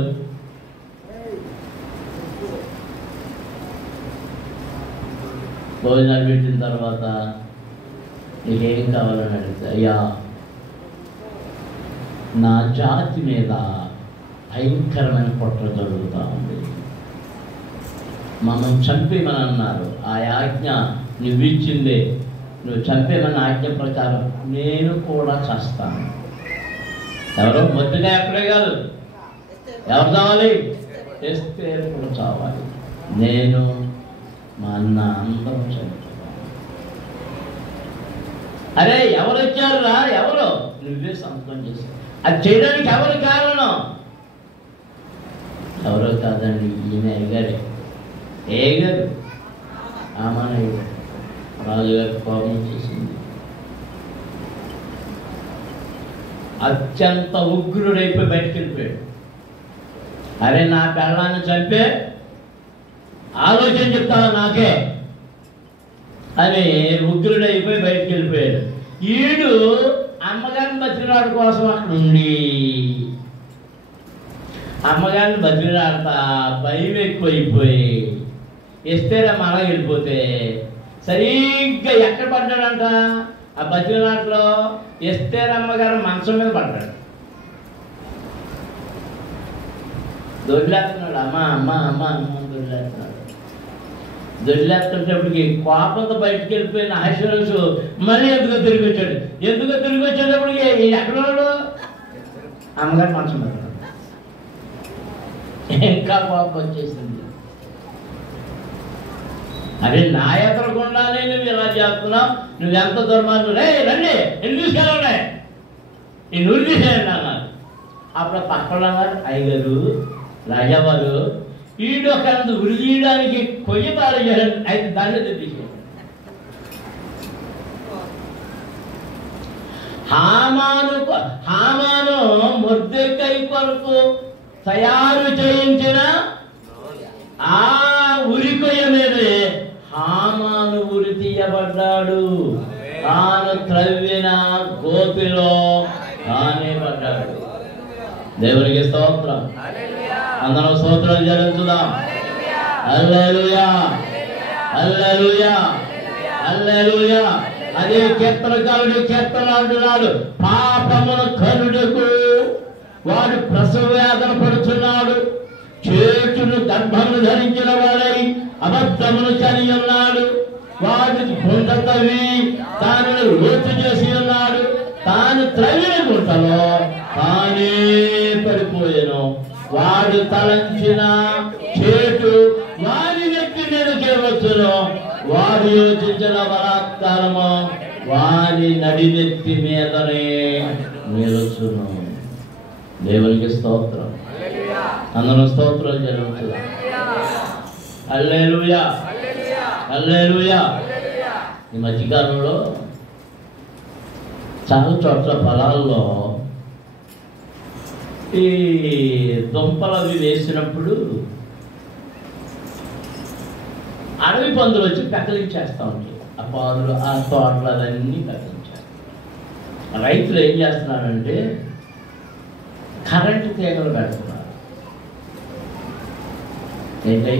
భోజనాలు పెట్టిన తర్వాత నీకేం కావాలని అడిగితే, అయ్యా నా జాతి మీద భయంకరమైన కుట్ర జరుగుతూ ఉంది, మనం చంపేమని అన్నారు, ఆ ఆజ్ఞ నువ్వు ఇచ్చిందే, నువ్వు చంపేమని ఆజ్ఞ ప్రకారం నేను కూడా చేస్తాను. ఎవరో మొద్దుగా ఎక్కడే కాదు, ఎవరు చావాలి? ఎస్తేరు కూడా చావాలి. నేను మా అన్న అందరం చనిపోతాను. అరే ఎవరు వచ్చారు రా, ఎవరు? నువ్వే సంతకం చేశావు. అది చేయడానికి ఎవరు కారణం? ఎవరో కాదండి, ఈయన ఏగారే. ఏగారు ఆమానయ్య రాజుగారి కోపం చేసింది. అత్యంత ఉగ్రుడైపోయి బయటకు వెళ్ళిపోయాడు. అరే నా పెళ్ళాన్ని చంపే ఆలోచన చెప్తావా నాకే అని ఉగ్రుడైపోయి బయటకు వెళ్ళిపోయాడు. ఈడు అమ్మగారిని బతికిరాడు కోసం అక్కడ ఉండి అమ్మగారిని బతికిరాడతా భయం ఎక్కువైపోయి ఎస్తేరమ్మ అలా వెళ్ళిపోతే సరిగ్గా ఎక్కడ పడ్డాడంట? ఆ బతికిరాట్లో ఎస్తేరమ్మ గారు మంచం మీద పడ్డాడు. దొడ్లేస్తున్నాడు, అమ్మ అమ్మ అమ్మ అమ్మ దొడ్లేస్తున్నాడు. దొడ్లేస్తుంటేప్పటికి కోపంతో బయటకు వెళ్ళిపోయిన అహశ్వరసు మళ్ళీ ఎందుకో తిరిగి వచ్చాడు. ఎందుకో తిరిగి వచ్చేటప్పటికి ఎక్కడున్నాడు? అమ్మగారు మంచం మీద. ఇంకా కోపం వచ్చేసింది. అరే నా ఎదురకుండానే నువ్వు ఇలా చేస్తున్నావు, నువ్వెంత దుర్మార్గం, రే రండి ఎందుకు తీసుకెళ్ళండి, ఈ నూరు తీసేయండి అన్నారు. అప్పుడు పక్కన అన్నారు, అయ్యగారు రాజావారు ఈడు ఒక ఉరి తీయడానికి కొయ్యి తాడు చేయండి, అయితే దాన్ని తీసేయండి. హామాను మొర్దెకై కొరకు తయారు చేయించిన ఆ ఉరి కొయ్య మీదే హామాను ఉరి తీయబడ్డాడు. తాను త్రవ్విన గోపిలో తానే పడ్డాడు. దేవునికి స్తోత్రం. అందరం స్తోత్రం చెల్లించుదాం. హల్లెలూయా హల్లెలూయా హల్లెలూయా. అదే కీర్తనకారుడు కీర్తనాడున్నాడు, పాపమును కనుడకు వాడు ప్రసవ వేదన పడుతున్నాడు, చేతును గర్భమును ధరించిన వాడై అబద్ధమును చని ఉన్నాడు, వాడు గుంట తవ్వి తాను లోతు చేసి ఉన్నాడు, తాను త్రవ్విన గుంటలో తానే పడిపోయాను, వాడు తలంచిన చేటు వారి వ్యక్తి మీదకే వచ్చును, వాడు యోచించిన బలాత్కారము వారి నడినెత్తి మీదనే నిలుచును. దేవునికి స్తోత్రం. అందరం స్తోత్రం జరుగుతుంది. హల్లెలూయా హల్లెలూయా. ఈ మధ్యకాలంలో చాలా చోట్ల పొలాల్లో ఈ దుంపలు అవి వేసినప్పుడు అడవి పందులు వచ్చి పెక్కలించేస్తూ ఉంటాయి. ఆ పాదులు ఆ తోటలు అవన్నీ పెక్కలించేస్తారు. రైతులు ఏం చేస్తున్నారంటే కరెంటు తీగలు పెడుతున్నారు. ఏంటై?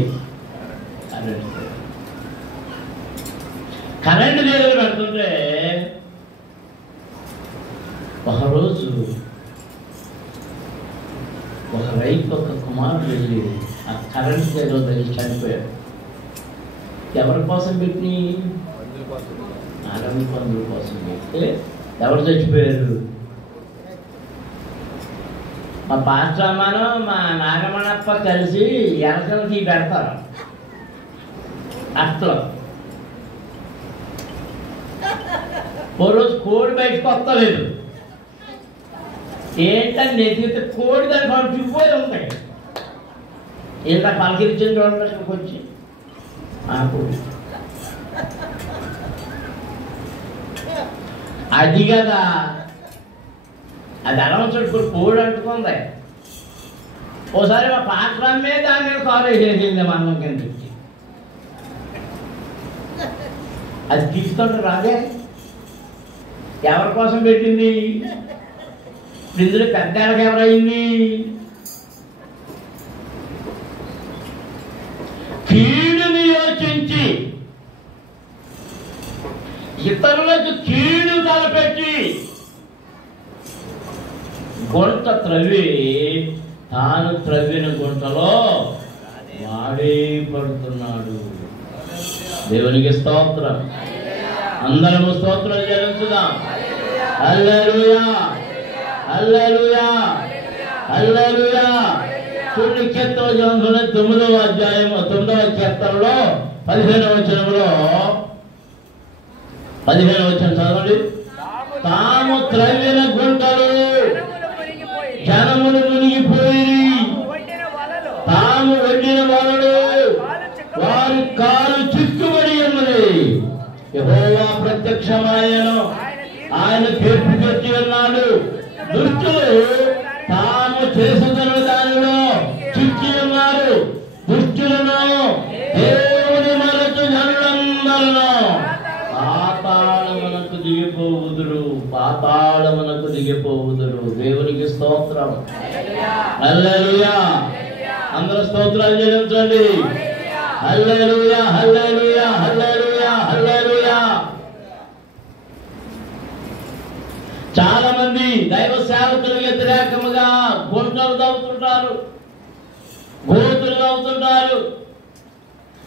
కరెంటు తీగలు పెడుతుంటే ఒకరోజు ఒక రైతు ఒక కుమారుడు వెళ్ళి ఆ కరెంటు తీగలు తగిలి చనిపోయాడు. ఎవరి కోసం పెట్టి? అడవి పందుల కోసం పెడితే ఎవరు చచ్చిపోయారు? మా పాస్టమ్మను మా నాగమణప్ప కలిసి ఎలకలకి పెడతారు. అట్లా ఓ రోజు కోడి బయటకు వస్తలేదు. ఏంటని ఎదిగితే కోడి దాని మనం చూపోయి ఉంటాయి. ఇలా పలకరించిన చూడండి అక్కడికి వచ్చి అది కదా అది అలా ఉంచుడు పూడు అంటుకుంది. ఓసారి మా పాత్రమే దాని మీద కారు వేసేసింది మనం కిందకి. అది తీసుకుంటే రాదే, ఎవరి కోసం పెట్టింది? ఇందులో పెద్దలకు ఎవరైంది? కీడుని యోచించి ఇతరులకు కీడు తలపెట్టి గుంట త్రవ్వి తాను త్రవ్విన గుంటలో వాడే పడుతున్నాడు. దేవునికి స్తోత్రం. అందరము స్తోత్రం చెల్లించుదాం. హల్లెలూయా, హల్లెలూయా, హల్లెలూయా. కొన్ని కీర్తనలు 9వ అధ్యాయం 9వ కీర్తనలో 15వ వచనంలో 15వ వచనం చదవండి. తాము త్రవ్విన గుంటలు జనములు మునిగిపోయి, తాము వడ్డిన వలలు వారి కాలు చిక్కుబడి ఉన్నది. యెహోవా ప్రత్యక్షమాయను, ఆయన తీర్పు పెట్టి ఉన్నాడు. దుష్టులు తాము చేసుకున్న దానిలో చిక్కి ఉన్నారు. దుష్టులను దేవుని మరచు జనులందరూ పాతాళమునకు దిగిపోవుదురు, పాతాళమునకు దిగిపోవుదురు. దేవునికి స్తోత్రం. హల్లెలూయా. అందరూ స్తోత్రాలు చెల్లించండి. హల్లెలూయా, హల్లెలూయా, హల్లెలూయా, హల్లెలూయా. చాలా మంది దైవ సేవకులకు వ్యతిరేకముగా గుంటలు తవ్వుతుంటారు, గోతులు తవ్వుతుంటారు.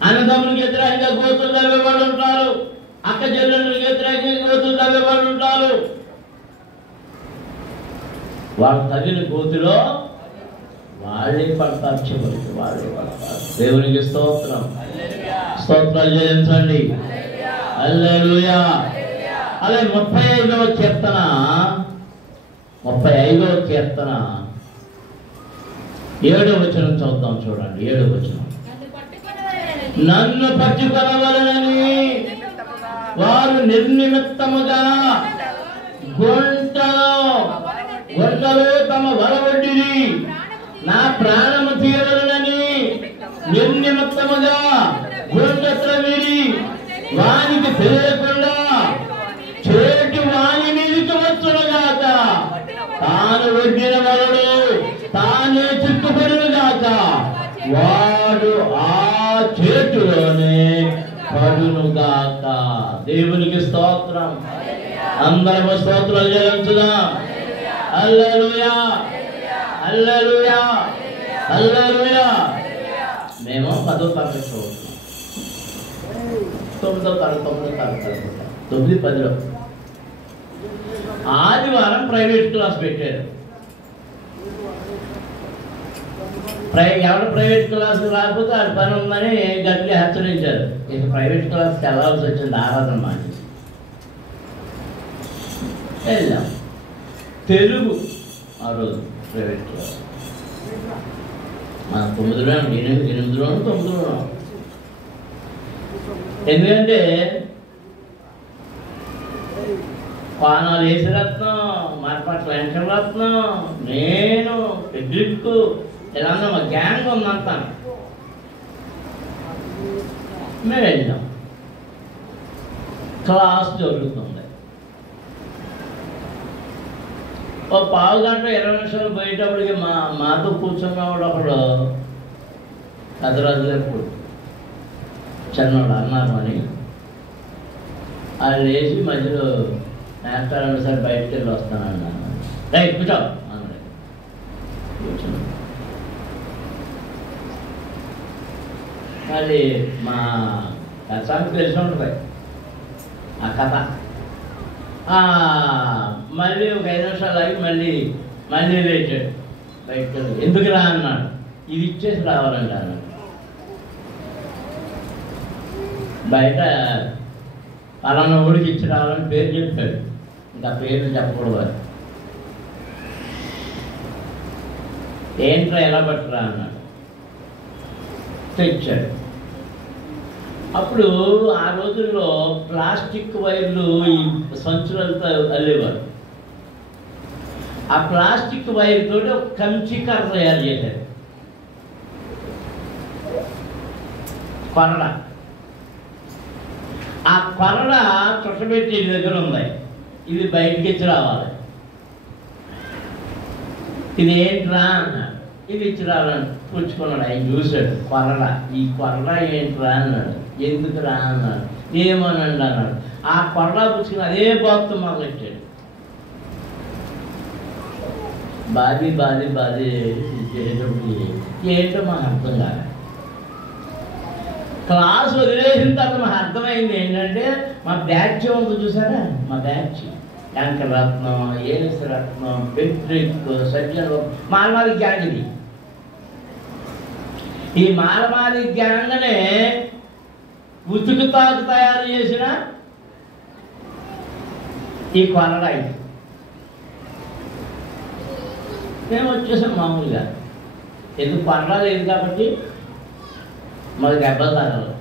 అన్నదమ్ములకు వ్యతిరేకంగా గోతులు తవ్వేవాళ్ళు ఉంటారు. అక్క చెల్లెళ్ళకి వ్యతిరేకంగా గోతులు తవ్వేవాళ్ళు ఉంటారు. వాళ్ళు తగిన గోతులో వాళ్ళే పడతారు, చివరికి వాళ్ళే పడతారు. దేవునికి స్తోత్రం. స్తోత్రాలు చెల్లించండి. హల్లెలూయా. అలాగే 35వ కీర్తన 7వ వచనం చదువుతాం. చూడండి 7వ వచనం. నన్ను పట్టుకొనవలెనని వారు నిర్నిమిత్తముగా గుంటలో తమ వలవడ్డిరి, నా ప్రాణము తీయవలెనని నిర్నిమిత్తముగా గుంట త్రవ్విరి. వానికి తెలియకుండా చేటి వాని మీదకి వచ్చునుగాక, తాను వడ్డిన వలలు తానే చిక్కుపడునుగాక, వాడు ఆ చేటులోనే పడునుగాక. దేవునికి స్తోత్రం. అందరము స్తోత్రాలు చెల్లించుదాం. హల్లెలూయా, హల్లెలూయా, హల్లెలూయా. మేము 10వ తరగతి చదువుతున్నాం. 9వ తరగతి 9-10లో ఆదివారం ప్రైవేట్ క్లాస్ పెట్టారు. ఎవరు ప్రైవేట్ క్లాస్ రాకపోతే అది పని ఉందని గట్టిగా హెచ్చరించారు. ఇక ప్రైవేట్ క్లాస్కి వెళ్ళాల్సి వచ్చింది ఆరాధన మాని. వెళ్ళాం. తెలుగు ఆ రోజు ప్రైవేట్ క్లాస్ 8-9 ఎందుకంటే పానాలు వేసి రత్నం, మరపట్ల వెంకట రత్నం, నేను పెద్దిక్కు ఇలా మా గ్యాంగ్ ఉందంతా. మేము వెళ్ళాం. క్లాస్ జరుగుతుంది. ఓ పావు గంట 20 నిమిషాలు పోయేటప్పటికి మాతో కూర్చున్నవాడు ఒకడు పెద్దరాజు గారు చిన్నవాడు అన్నారు అని అది వేసి మధ్యలో నేస్తారండి సార్ బయటకు వెళ్ళి వస్తానన్నాను. రైట్ కూర్చో అన్నాడు. కూర్చున్నాను. మళ్ళీ మా కథానికి తెలిసి ఉంటుంది ఆ కథ. మళ్ళీ ఒక 5 నిమిషాలు ఆగి మళ్ళీ లేచాడు. బయటకు వెళ్ళి ఎందుకు రా అన్నాడు. ఇది ఇచ్చేసి రావాలండి అన్నాడు. బయట పలానా ఊరికి ఇచ్చి రావాలని పేరు చెప్పాడు. ఇంకా పేరు చెప్పకూడదు. ఏంట్రా ఎలా పట్టురా అన్నాడు. తెచ్చాడు. అప్పుడు ఆ రోజుల్లో ప్లాస్టిక్ వైర్లు ఈ సంచులతో అల్లేవారు. ఆ ప్లాస్టిక్ వైర్ తోటి ఒక కంచి కర్ర తయారు చేశారు, కొరడ. ఆ కొరడ చుట్టబెట్టి ఇది దగ్గర ఉంది, ఇది బయటికి ఇచ్చి రావాలి. ఇది ఏంట్రా అన్నాడు, ఇది ఇచ్చి రావాలని పుచ్చుకున్నాడు. ఆయన చూశాడు, కొరడ, ఈ కొరడ ఏంట్రా అన్నాడు. ఎందుకురా అన్నాడు. ఏమోనండి అన్నాడు. ఆ కొరడ పుచ్చుకుని అదే బాబుతో మొదలెట్టాడు. బాధి చేసేటప్పుడు ఏంటో మాకు అర్థం కాదు. క్లాస్ వదిలేసిన తర్వాత మాకు అర్థమైంది ఏంటంటే, మా బ్యాచ్ ఉంది చూసారా, మా బ్యాచ్ వెంకటరత్నం, ఏఎస్ రత్నం, పెట్రిక్, సజ్జన్, మాలమాది గ్యాంగ్. ఇది ఈ మాలమాది గ్యాంగ్నే ఉతుకుతాకు తయారు చేసిన ఈ కొరడ. ఇది మేము వచ్చేసాం మామూలుగా, ఎందుకు కొరడ లేదు కాబట్టి మాకు దెబ్బలు తగలవు.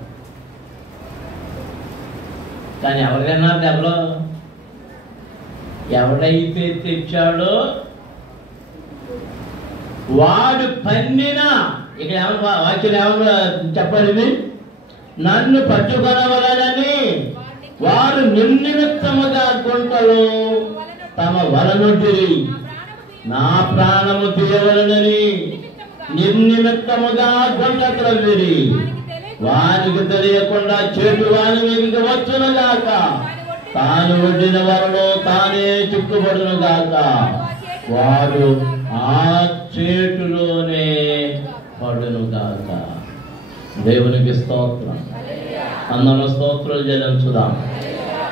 కానీ ఎవరికైనా దెబ్బలు ఎవడైతే తెచ్చాడో వాడు పన్నిన, ఇక్కడ ఏమన్నా వాక్యం ఏమన్నా చెప్పండి, నన్ను పట్టుకొనవలనని వారు నిర్నిమిత్తముగా గుంటలో తమ వలనొడ్డిరి, నా ప్రాణము తీయవలనని నిర్నిమిత్తముగా గుంట త్రవ్విరి, వానికి తెలియకుండా చెడు వాని మీదకి వచ్చునుగాక, తాను ఒడ్డిన వలలో తానే చిక్కుబడునుగాక, వాడు ఆ చేటులోనే పడునుగాక. దేవునికి స్తోత్రం. అందరూ స్తోత్రాలు చెల్లించుదాం.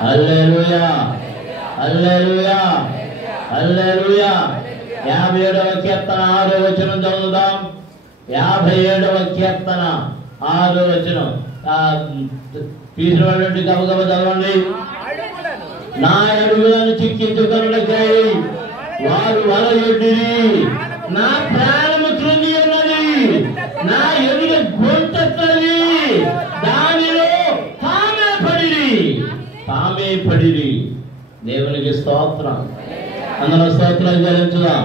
హల్లెలూయా, హల్లెలూయా, హల్లెలూయా. 57వ కీర్తన 6వ వచనం చదువుదాం. 57వ కీర్తన 6వ వచనం తీసుకున్నటువంటి గబగబ చదవండి. నా అడుగులను చిక్కించుకొనుటకై వారు వలయొడ్డిరి, నా ప్రాణము కృంగి ఉన్నది, నా ఎదుట గుంట తవ్వి దానిలో తామే పడిరి. దేవునికి స్తోత్రం. అందరూ స్తోత్రం చెల్లించుదాం.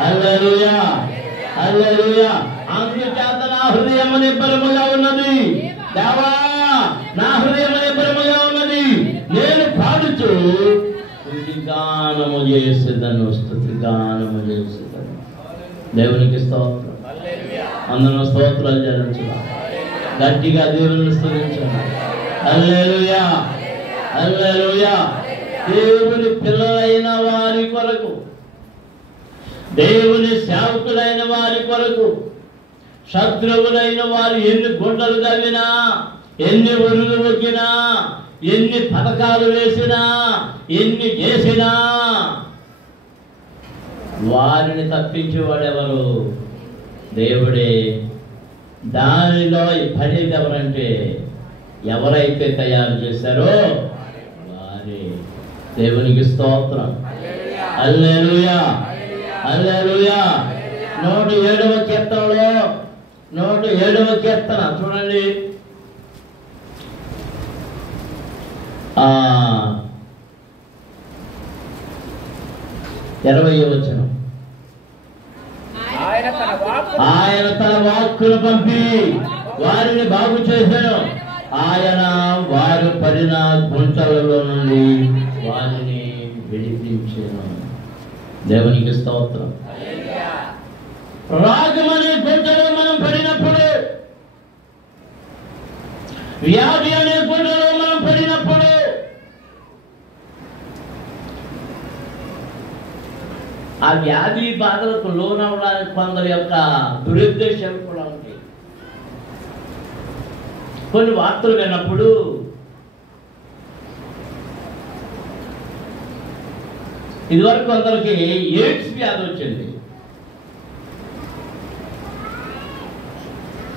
హల్లెలూయా, హల్లెలూయా. అందుచేత నా హృదయం నిబ్బరముగా ఉన్నది, దేవా నా హృదయం నిబ్బరముగా ఉన్నది, నేను పాడుచు స్తుతిగానము చేసేదను, స్తుతిగానము చేసేదను. దేవునికి స్తోత్రం. అందరూ స్తోత్రాలు చెల్లించుదాం. గట్టిగా దేవుని స్తుతించండి. హల్లెలూయా, హల్లెలూయా. దేవుని పిల్లలైన వారి కొరకు, దేవుని సేవకులైన వారి కొరకు, శత్రువులైన వారు ఎన్ని గుండలు తవ్వినా, ఎన్ని ఉరులు మొక్కినా, ఎన్ని పథకాలు వేసినా, ఎన్ని చేసినా వారిని తప్పించేవాడెవరు? దేవుడే. దానిలో పడేది ఎవరంటే ఎవరైతే తయారు చేశారో వారే. దేవునికి స్తోత్రం. హల్లెలూయా, హల్లెలూయా. 107వ కీర్తనలో 107వ కీర్తన చూడండి. 20వ వచనం. ఆయన తన వాక్కును పంపి వారిని బాగు చేశాను, ఆయన వారు పడిన గుంటలలో నుండి వారిని విడిపించాను. దేవునికి స్తోత్రం. రాగమనే గుంటలో మనం పడినప్పుడు, వ్యాధి అనే గుంటలో మనం పడినప్పుడు, ఆ వ్యాధి బాధలకు లోనవడానికి కొందరి యొక్క దురుద్దేశాలు కూడా ఉంటాయి. కొన్ని వార్తలు విన్నప్పుడు ఇదివరకు కొందరికి ఎయిడ్స్ వ్యాధి వచ్చింది,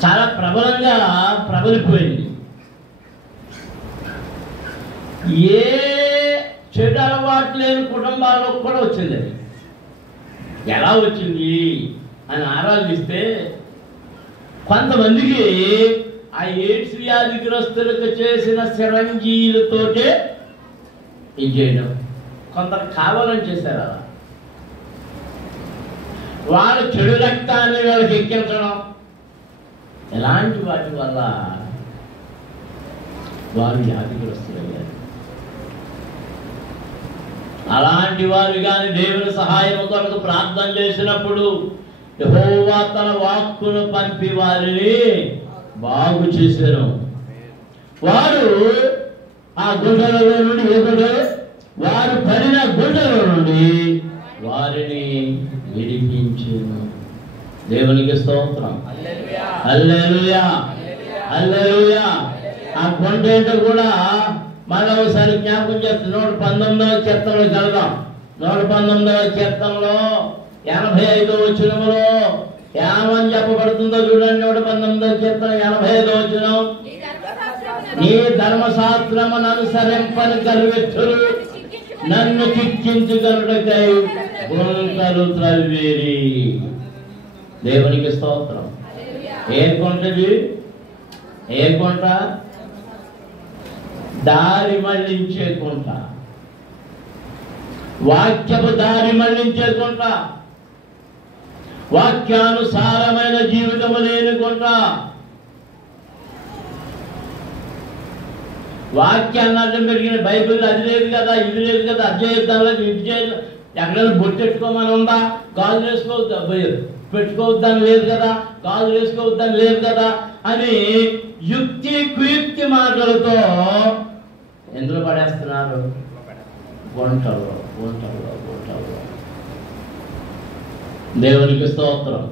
చాలా ప్రబలంగా ప్రబలిపోయింది. ఏ చెడు అలవాటు లేని కుటుంబాల్లో కూడా వచ్చింది. అది ఎలా వచ్చింది అని ఆరాధిస్తే కొంతమందికి ఆ ఎయిడ్స్ వ్యాధిగ్రస్తులకు చేసిన సిరంజీలతోటే ఇది చేయడం, కొందరు కావాలని చేశారు. అలా వాళ్ళ చెడు రక్తాన్ని వాళ్ళకి ఎక్కించడం, ఎలాంటి వాటి వల్ల వారు వ్యాధిగ్రస్తులయ్యారు. అలాంటి వారు కానీ దేవుని సహాయం కొరకు ప్రార్థన చేసినప్పుడు యెహోవా తన వాక్కును పంపి వారిని బాగు చేశారు. వారు ఆ గుండెలలో నుండి వారు పడిన గుండెల నుండి వారిని విడిపించారు. దేవునికి స్తోత్రం. హల్లెలూయా, హల్లెలూయా. ఆ గుంట ఏంటో కూడా మళ్ళీ ఒకసారి జ్ఞాపకం చేస్తాం. 119వ కీర్తనలోకి వెళ్దాం. 119వ కీర్తనలో 85వ వచనములో ఏమని చెప్పబడుతుందో చూడండి. 119వ కీర్తన 85వ వచనం. నీ ధర్మశాస్త్రమును అనుసరింపని గర్విష్ఠులు నన్ను చిక్కించగలుగుటకై గుంటలు త్రవ్వేరి. దేవునికి స్తోత్రం. ఏ గుంటది? ఏ గుంట? దారి మళ్లించే గుంట, వాక్యపు దారి మళ్లించే గుంట, వాక్యానుసారమైన జీవితము లేని గుంట. వాక్యాన్ని అర్థం పెరిగిన బైబిల్ అది లేదు కదా, ఇది లేదు కదా, అధ్యయనం ఇది చేయదు, ఎక్కడైనా బొట్టెట్టుకోమని ఉందా? గాజు వేసుకోవద్దా? పెట్టుకోవద్దని లేదు కదా, గాజు వేసుకోవద్దని లేదు కదా అని యుక్తి కుయుక్తి మాటలతో ఎందులో పడేస్తున్నారు? గుంటలో, గుంటలో, గుంటలో. దేవునికి స్తోత్రం.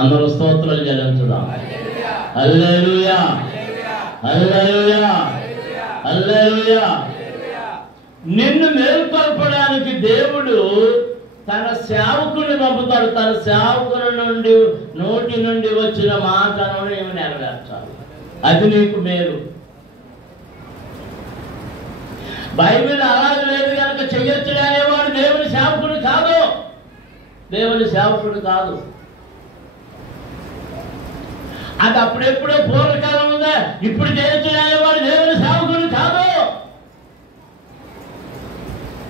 అందరూ స్తోత్రాలు చెల్లించుదాం. హల్లెలూయా, హల్లెలూయా, హల్లెలూయా. నిన్ను మేల్కొల్పడానికి దేవుడు తన సేవకుని పంపుతాడు. తన సేవకుని నుండి నోటి నుండి వచ్చిన మాటను నీవు నెరవేర్చాలి. అది నీకు మేలు. బైబిల్ అలాగే లేదు కనుక చెయ్యొచ్చు అనేవాడు దేవుని సేవకుడు కాదు. దేవుని సేవకుడు కాదు. అది అప్పుడెప్పుడో పూర్వకాలం ఉందా, ఇప్పుడు చేయొచ్చు అనేవాడు దేవుని సేవకుడు కాదు.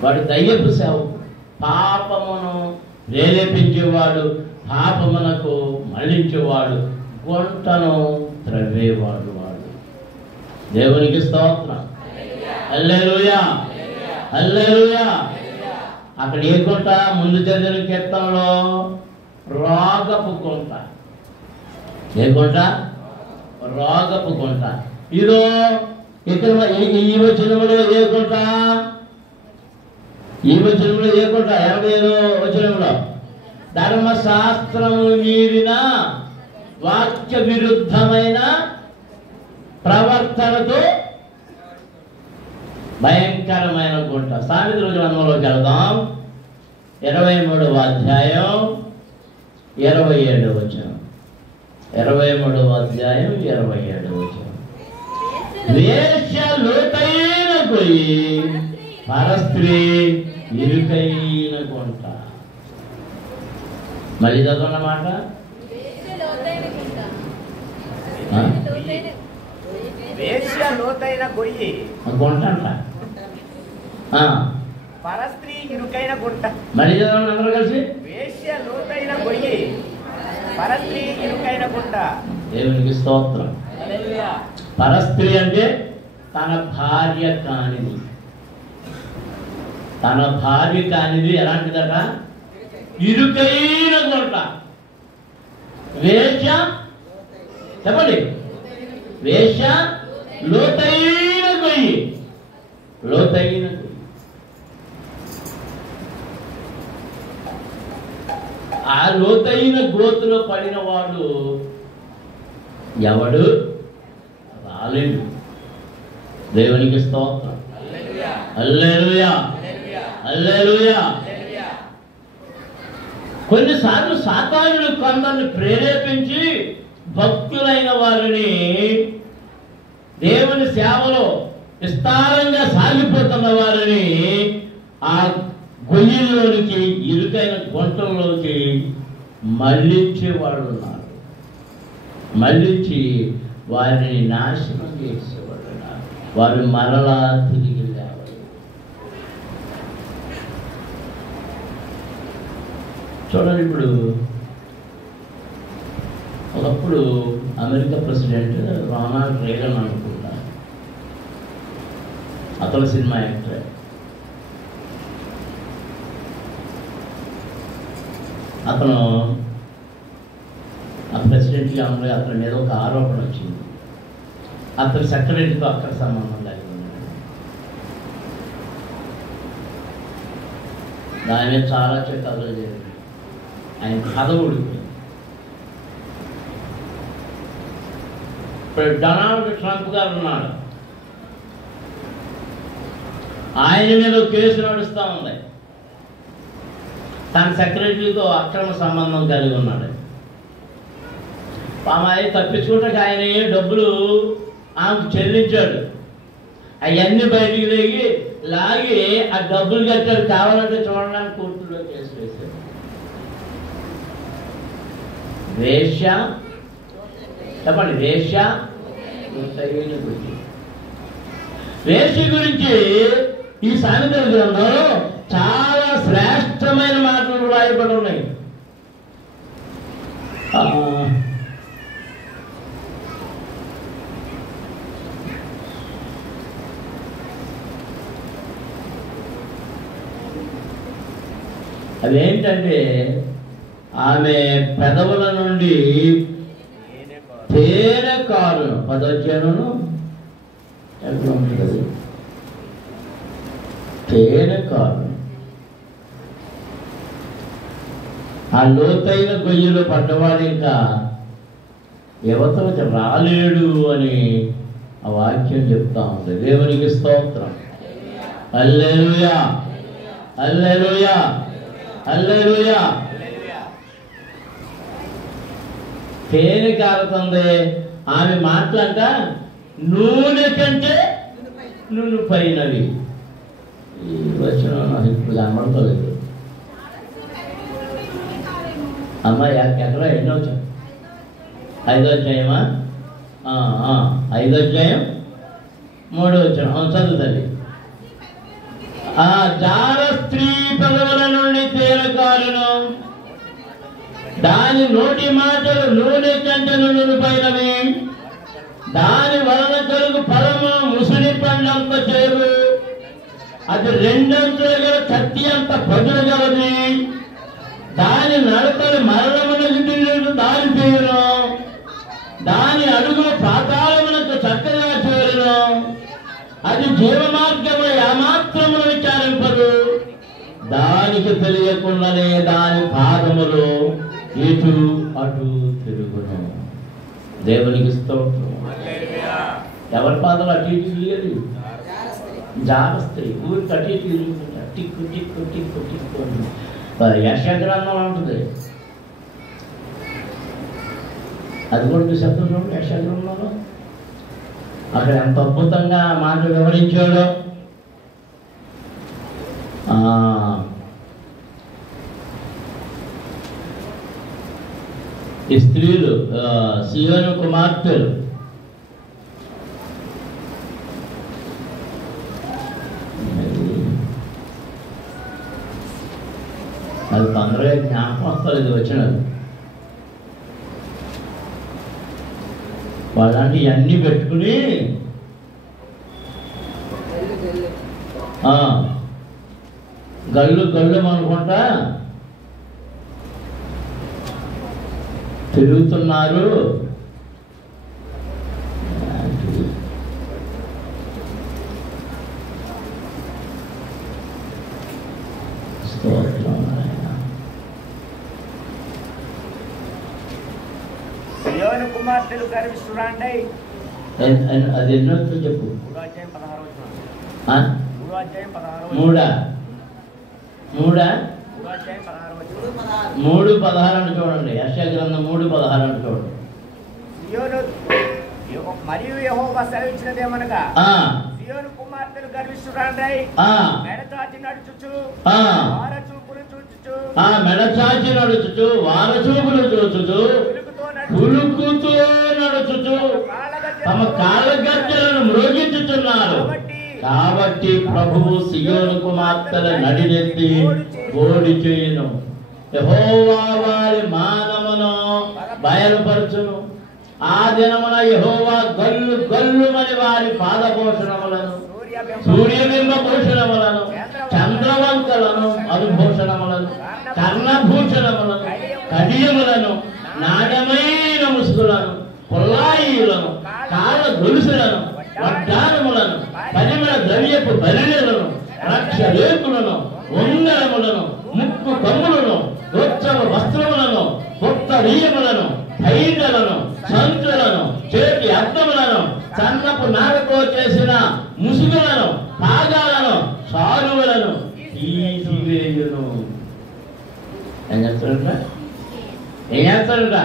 వాడు దయ్యపు సేవకుడు. పాపమును ప్రేరేపించేవాడు, పాపమునకు మళ్ళించేవాడు, గుంటను త్రవ్వేవాడు వాడు. దేవునికి స్తోత్రం. హల్లెలూయా, హల్లెలూయా. అక్కడ ఏ గుంట? ముందు చదివిన కీర్తనలో రోగపు గుంట. ఏ గుంట? రోగపు గుంట. ఇదో ఇక్కడ ఈ వచనంలో ఏ గుంట? ఈ వచనంలో ఏ గుంట? 85వ వచనంలో ధర్మశాస్త్రము మీరిన వాక్య విరుద్ధమైన ప్రవర్తనతో భయంకరమైన గుంట. సామెతల గ్రంథంలోకి వెళ్దాం. 23వ అధ్యాయం 27వ వచనం. 23వ అధ్యాయం 27వ వచనం. వేశ్య లోతైన గొయ్యి, పరస్త్రీ ఇరుకైన గుంట. మళ్ళీ చదవన్నమాట. వేశ్య లోతైన గొయ్యి, గుంట అంట. పరస్త్రీ ఇరుకైన గుంట. మళ్ళీ చదవండి అందరూ కలిసి. వేశ్య లోతైన గొయ్యి, పరస్త్రీ ఇరుకైన గుంట. దేవునికి స్తోత్రం. పరస్త్రీ అంటే తన భార్య కానిది. తన భార్య కానిది ఎలాంటిదట? ఇరుకైన గుంట. వేశ్య, చెప్పండి, వేశ్య లోతైన గొయ్యి. లోతైన గొయ్యి. ఆ లోతైన గోతులో పడిన వాడు ఎవడు రాలేడు. దేవునికి స్తోత్రం. హల్లెలూయా, హల్లెలూయా. కొన్నిసార్లు సాతానుడు కొందరిని ప్రేరేపించి భక్తులైన వారిని దేవుని సేవలో విస్తారంగా సాగిపోతున్న వారిని ఆ గొయ్యిల్లోనికి, ఇరుకైన గుంటల్లోకి మళ్ళించే వాళ్ళు ఉన్నారు. మళ్ళించి వారిని నాశనం చేసేవాళ్ళు ఉన్నారు. వారు మరలా తిరిగి లేవాలి. చూడండి, ఇప్పుడు ఒకప్పుడు అమెరికా ప్రెసిడెంట్ రొనాల్డ్ రేగన్ అనుకుంటా, అతను సినిమా యాక్టర్. అతను ఆ ప్రెసిడెంట్గా ఉండే అతని మీద ఒక ఆరోపణ వచ్చింది. అతని సెక్రటరీతో అక్కడ సంబంధం లేకుండా దాని మీద చాలా చట్టాలు జరిగింది. ఆయన కథ ఊడిపోయింది. ఇప్పుడు డొనాల్డ్ ట్రంప్ గారు ఉన్నాడు, ఆయన మీద కేసు నడుస్తూ ఉంది. తన సెక్రటరీతో అక్రమ సంబంధం కలిగి ఉన్నాడు. అమ్మాయి తప్పించుకుంటే ఆయన డబ్బులు ఆమెకు చెల్లించాడు. అవన్నీ బయటికి లాగి ఆ డబ్బులు కట్టాడు. కావాలంటే చూడడానికి కోర్టులో కేసు వేశాడు. వేశ్య చెప్పండి, వేశ్య వేశ్య గురించి ఈ సామెతల గ్రంథంలో చాలా శ్రేష్టమైన మాటలు రాయబడి ఉన్నాయి. అదేంటంటే, ఆమె పెదవుల నుండి తేనె కారును, 10వ అధ్యాయమును ఎక్కడ ఉంటుంది, తేనె కారును ఆ లోతైన గొయ్యలో పడ్డవాడు ఇంకా యువతలకు రాలేడు అని ఆ వాక్యం చెప్తా ఉంది. దేవునికి స్తోత్రం. హల్లెలూయా, హల్లెలూయా, హల్లెలూయా. తేనె కారుతుంది. ఆమె మాటలంట నూనె కంటే నూనె పైనవి. ఈ వచనం నాకు ఇప్పుడు కనబడతలేదు. అమ్మాయి ఎక్కడ ఎన్నో వచ్చాం? 5వ అధ్యాయమా? 5వ అధ్యాయం 3వ వచనం చదువుతుంది. జార స్త్రీ పెదవుల నుండి తేనె కారును, దాని నోటి మాటలు నూనె కంటే నూనె పైనవి, దాని వలన కలుగు ఫలము ముసిడి పండంత చేరు, అది 2 అంచుల గల కత్తి అంత పదును గలది, దాని నడకలు మరణమునకు దారి తీరును, దాని అడుగులు పాతాళమునకు చక్కగా చేరును, అది జీవమార్గము ఏమాత్రమును విచారింపదు, దానికి తెలియకుండానే దాని పాదములు ఇటు అటు తిరుగును. దేవునికి స్తోత్రం. ఎవరి పాదాలు అటు ఇటు తిరిగేది? జార స్త్రీ. ఊరికి అటు ఇటు తిరుగుతుంటా, టిక్కు టిక్కు టిక్కు టిక్కు అని యశాగ్రంథం ఉంటుంది. అది కూడా మీ శబ్దం చూడండి. యశాగ్రంథంలో అక్కడ ఎంత అద్భుతంగా మాట వివరించాడో. ఈ స్త్రీలు సీయోను కుమార్తెలు అది తొందరగా జ్ఞాపకం వస్తలేదు వచ్చినది. వాళ్ళంటే ఇవన్నీ పెట్టుకుని గళ్ళు గళ్ళు అనుకుంటా తిరుగుతున్నారు. సియోను కుమార్తెలు గర్విష్ఠురాండై. అది ఎన్నో చెప్పు. 3వ అధ్యాయం 16వ వచనం. 3వ అధ్యాయం 3:16 అని చూడండి. యెషయా గ్రంథం 3:16 అని చూడండి. సియోను మరియు యెహోవా సెలవిచ్చినదేమనగా, సియోను కుమార్తెలు గర్విష్ఠురాండై మెడచాచి నడుచుచు వారచూపులు చూచుచు, మెడచాచి నడుచుచు వారచూపులు చూచుచు, కులుకుతూ నడుచుచు తమ కాళ్ళ గజ్జలను మ్రోగించుచున్నారు. కాబట్టి ప్రభువు సియోను కుమార్తెల నడినెత్తి ఓడి చేయును. యెహోవా వారి మానమును బయలుపరచును. ఆ దినమున యెహోవా గల్లు గల్లుమని వారి పాదభూషణములను, సూర్యబింబ భూషణములను, చంద్రవంకలను, అనుభూషణములను, కర్ణభూషణములను, కడియములను, నాణ్యమైన ముసుగులను, పుల్లాయిలను, కాళ్ళ గొలుసులను, వడ్డానములను, పరిమళ ద్రవ్యపు బలిలను, రక్ష రేకులను, ఉంగరములను, ముక్కు కమ్ములను, ఉత్సవ వస్త్రములను, ఉత్తరీయములను, పైటలను, సంచులను, చేతి అద్దములను, సన్నపు నారతో చేసిన ముసుగులను, పాగాలను, సారువులను తీసివేయును. ఏం చేస్తారంట? ఏం చేస్తారంట?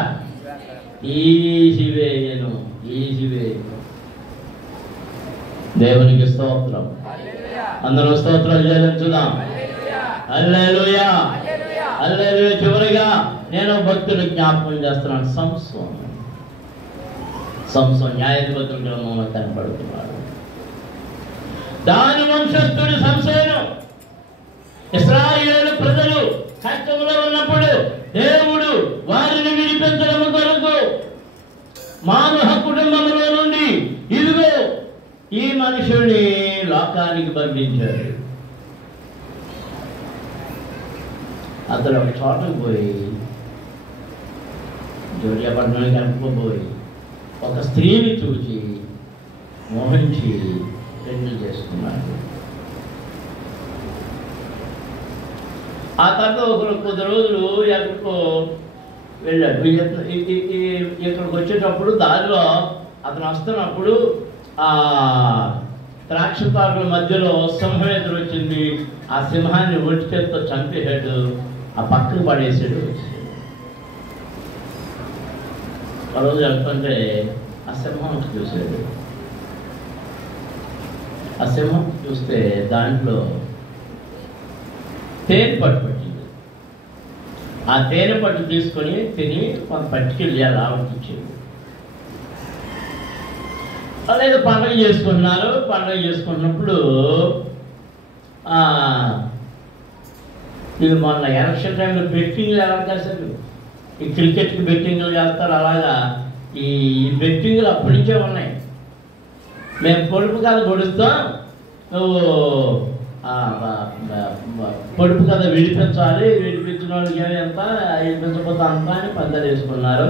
తీసివేయను. తీసివేయను. దేవునికి స్తోత్రం. అందరూ స్తోత్రాలు చెల్లించుదాం. హల్లెలూయా, హల్లెలూయా. చివరిగా నేను భక్తుడు జ్ఞాపకం చేస్తున్నాను. సంసోన్ న్యాయాధిపతుల గ్రంథంలో కనపడుతున్నాడు. దాని వంశస్థుడు సంసోను. ఇశ్రాయేలు ప్రజలు కష్టంలో ఉన్నప్పుడు దేవుడు వారిని విడిపించడం కొరకు మానవ కుటుంబంలో నుండి ఇదిగో ఈ మనుషుల్ని లోకానికి పంపించాడు. అతను ఒక చోటకు పోయి జోడియాపట్నానికి అనుకోబోయి ఒక స్త్రీని చూసి మోహించి పెళ్లి చేసుకున్నాడు. ఆ తర్వాత కొద్ది రోజులు ఎక్కడికో వెళ్ళాడు. ఇక్కడికి వచ్చేటప్పుడు దారిలో అతను వస్తున్నప్పుడు ఆ ద్రాక్ష తోటల మధ్యలో సింహం ఎదురు వచ్చింది. ఆ సింహాన్ని ఒంటి చేతితో చంపేశాడు. ఆ పక్కకు పడేసాడు. ఆ రోజు వెళ్తుంటే ఆ సింహం చూశాడు. ఆ సింహం చూస్తే దాంట్లో తేనె పట్టు పట్టింది. ఆ తేనె పట్టు తీసుకొని తిని కొంత పట్టుకెళ్ళి అలా ఆలోచించింది. అలాగే పండుగ చేసుకుంటున్నారు. పండుగ చేసుకున్నప్పుడు ఇవి మొన్న ఎలక్షన్ టైంలో బెట్టింగ్లు ఎలా చేస్తారు? ఈ క్రికెట్కి బెట్టింగ్లు చేస్తారు. అలాగా ఈ బెట్టింగ్లు అప్పటి నుంచే ఉన్నాయి. మేము పొడుపు కథ పొడుస్తాం, నువ్వు పొడుపు కథ విడిపించాలి, విడిపించిన వాళ్ళకి ఎంత, విడిపించకపోతే అంత అని పందాలు వేసుకున్నారు.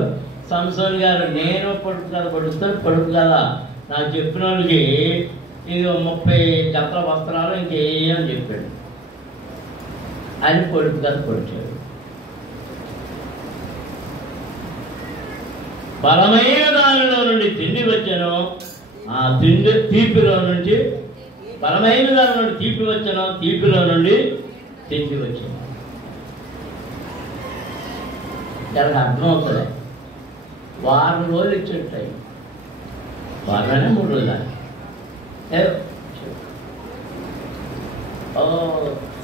సంసోన్ గారు నేను పొడుపు కథ పొడుస్తాను, పొడుపు కథ నాకు చెప్పిన వాళ్ళకి ఇది 30 జతల వస్త్రాలు ఇంకేం చెప్పాడు. ఆయన పొడుపు కథ పొడిచాడు. బలమైన దానిలో నుండి తిండి వచ్చాను, ఆ తిండి తీపిలో నుంచి బలమైన దాని నుండి తీపి వచ్చాను, తీపిలో నుండి తిండి వచ్చాను. దానికి అర్థం అవుతుంది. వారం రోజులు ఇచ్చేటాయి, వారానే 3 రోజులు.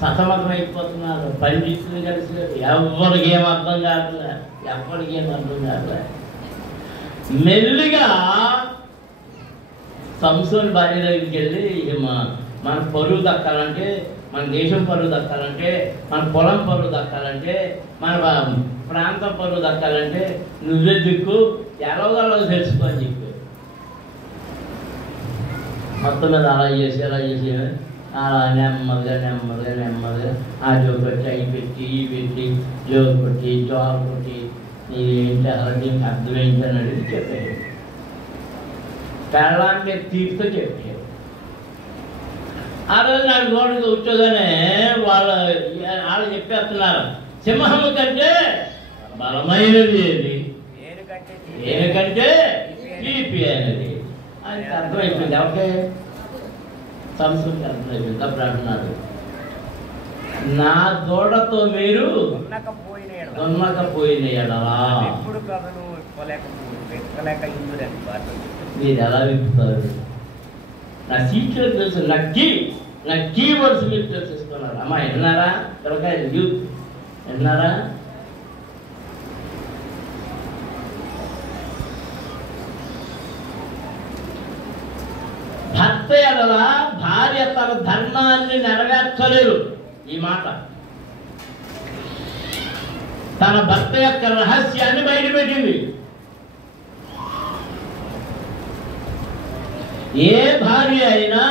సతమతం అయిపోతున్నారు పండితులు కలిసి. ఎవరికి ఏం అర్థం కావట్లే, ఎవరికి ఏం అర్థం కావట్లే. మెల్లిగా సంసోన్ భార్య దగ్గరికి వెళ్ళి మన పరువు దక్కాలంటే, మన దేశం పరువు దక్కాలంటే, మన పొలం పరువు దక్కాలంటే, మన ప్రాంతం పరువు దక్కాలంటే నువ్వే దిక్కు, ఎలాగో తెలుసుకో అని చెప్పి మొత్తం మీద అలా చేసి అలా నెమ్మదిగా ఆ జోలు పెట్టి అవి పెట్టి ఇవి పెట్టి జోలు కొట్టి జోలు కొట్టి ఏంటి అలా దీనికి అర్థం ఏంటి అని అడిగి చెప్పాడు. పెళ్ళాన్ని తీర్తో చెప్పాడు. ఆ రోజు నాకు గోడకి కూర్చోగానే వాళ్ళు చెప్పేస్తున్నారు, సింహము కంటే బలమైనది ఏది, ఏనుకంటే తీపి అనేది. ఆయనకి అర్థమైపోయింది. ఎవరికే సంస్కృతికి అర్థమైపోయింది. అప్పుడు అంటున్నాడు, నా దూడతో మీరు దున్నకపోయిన ఎడలా మీరు ఎలా విప్పుతారు? నా సీట్లో తెలుసు, నా కీవర్డ్స్ మీరు తెలుసుకున్నారు. అమ్మా విన్నారా? పిల్లకాయ యూత్ విన్నారా? భర్త ఎడల భార్య తన ధర్మాన్ని నెరవేర్చలేదు. ఈ మాట తన భర్త యొక్క రహస్యాన్ని బయటపెట్టింది. ఏ భార్య అయినా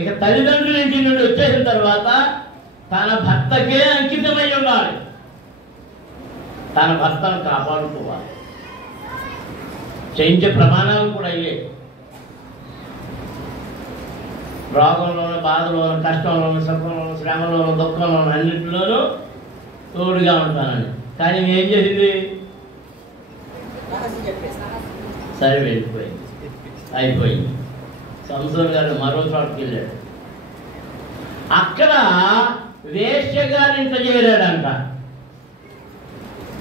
ఇక తల్లిదండ్రుల ఇంటి నుండి వచ్చేసిన తర్వాత తన భర్తకే అంకితమై ఉండాలి, తన భర్తను కాపాడుకోవాలి. చేయించే ప్రమాణాలు కూడా అయ్యే. రోగంలోనూ, బాధలోనూ, కష్టంలోనూ, సుఖంలోనూ, శ్రమలోనూ, దుఃఖంలోనూ, అన్నింటిలోనూ తోడుగా ఉంటానని. కానీ ఏం చేసింది? సరే వెళ్ళిపోయింది, అయిపోయింది. సంసోన్ గారు మరో చోటుకి వెళ్ళాడు. అక్కడ వేశ్య గారింట చేరాడంట.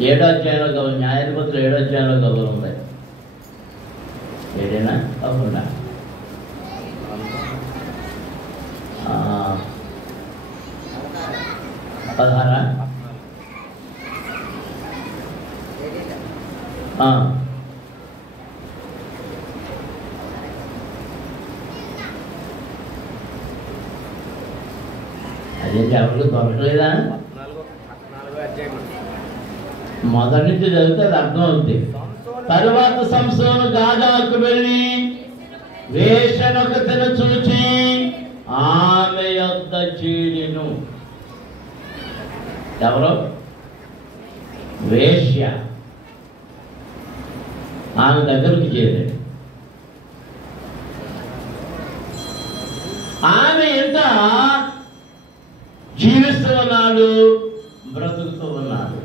7వ అధ్యాయంలో కబురు, న్యాయాధిపతులు 7వ అధ్యాయంలో కబురు ఉంది. ఏదైనా కాకుండా 16 అదేంటి ఎవరికి దొరకలేదా? మొదటి నుంచి చదివితే అది అర్థం అవుతుంది. తరువాత సంసోను గాజాకు వెళ్ళి వేశ్యనొకతిని చూచి ఆమె యొద్ద చేరెను. ఎవరు? వేశ్య. ఆమె దగ్గరికి చేరాడు. ఆమె ఎంత జీవిస్తూ ఉన్నాడు, బ్రతుకుతూ ఉన్నాడు.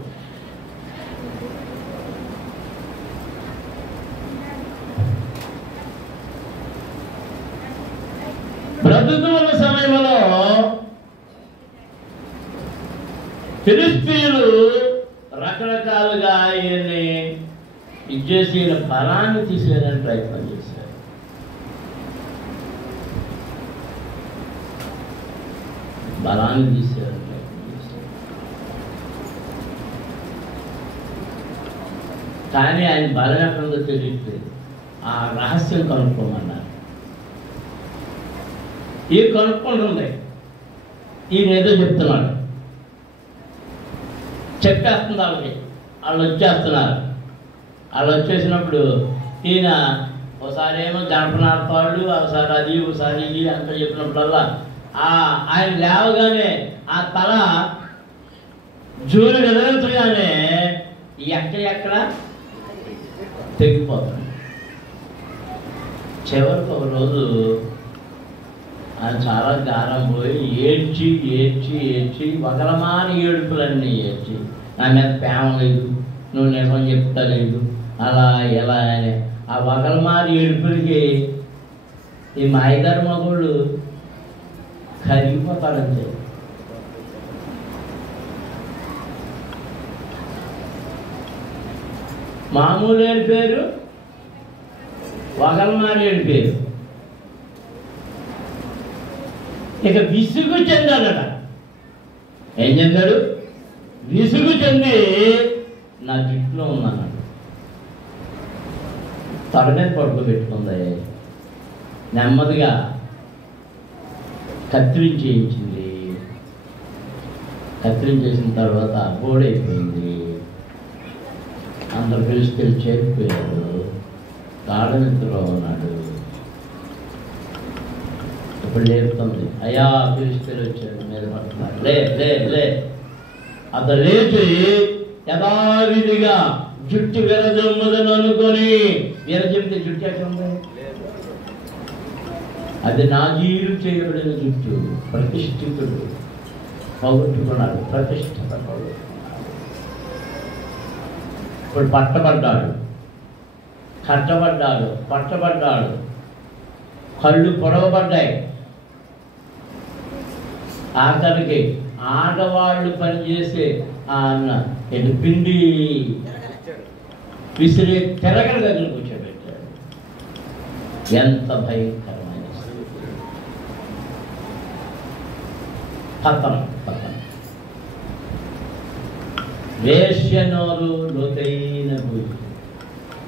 బ్రతుకుతూ ఉన్న సమయంలో ఫిలిష్తీయులు రకరకాలుగా ఆయన్ని ఇచ్చేసి బలాన్ని తీసేయడానికి ప్రయత్నం చేశారు. బలాన్ని తీసేయడానికి ప్రయత్నం చేశారు. కానీ ఆయన బలం ఎక్కడుందో తెలియట్లేదు. ఆ రహస్యం కనుక్కోమన్నారు. ఈ కనుక్కుంటుంది. ఈయన ఏదో చెప్తున్నాడు, చెప్పేస్తుంది వాళ్ళకి. వాళ్ళు వచ్చేస్తున్నారు. వాళ్ళు వచ్చేసినప్పుడు ఈయన ఒకసారి ఏమో గణపనాడతాడు, ఒకసారి అది, ఒకసారి ఇది అంత చెప్పినప్పుడల్లా ఆయన లేవగానే ఆ తల జూలు వెదరించగానే ఎక్కడ తెగిపోతుంది. చివరికి ఒక రోజు ఆయన చాలా గారం పోయి ఏడ్చి ఏడ్చి ఏడ్చి వగలమాని ఏడుపులన్నీ ఏడ్చి, నా మీద ప్రేమ లేదు, నువ్వు నిజం చెప్తలేదు, అలా ఎలా అని ఆ వగలమాని ఏడుపులకి ఈ మాయదారు మగోళ్ళు కరిగిపోతాడంతే. మామూలు ఏడిపోయారు, వగలమారి ఏడిపోయారు. ఇక విసుగు చెందాడట. ఏం చెందాడు? విసుగు చెంది నా జుట్టులో ఉన్నాను తడ మీద పడుకోబెట్టుకుంది. నెమ్మదిగా కత్తిరించేయించింది. కత్తిరించేసిన తర్వాత బోడైపోయింది. అందరు ఫిలిష్తీయులు చేరిపోయారు. గాఢనిద్రలో ఉన్నాడు. ఇప్పుడు లేపుతుంది, అయ్యా ఫిలిష్తీయులు వచ్చాడు, మీద పడుతున్నారు, లే లే లే. అతను లేచి యథావిధిగా జుట్టు విరజమ్మదని అనుకొని, విరజమ్మితే జుట్టు ఎక్కడ ఉంది? అది నాజీరు చేయబడిన జుట్టు, ప్రతిష్ఠితుడు పోగొట్టుకున్నాడు, ప్రతిష్ఠిత ఇప్పుడు పట్టబడ్డాడు, కట్టబడ్డాడు, పట్టబడ్డాడు, కళ్ళు పొడవబడ్డాయి. ఆఖరికి ఆడవాళ్ళు పనిచేసే పిండి విసిరే తెరగల దగ్గర కూర్చోబెట్టాడు. ఎంత భయంకరమైన పతనం. వేశ్య నోరు లోతైన భూమి.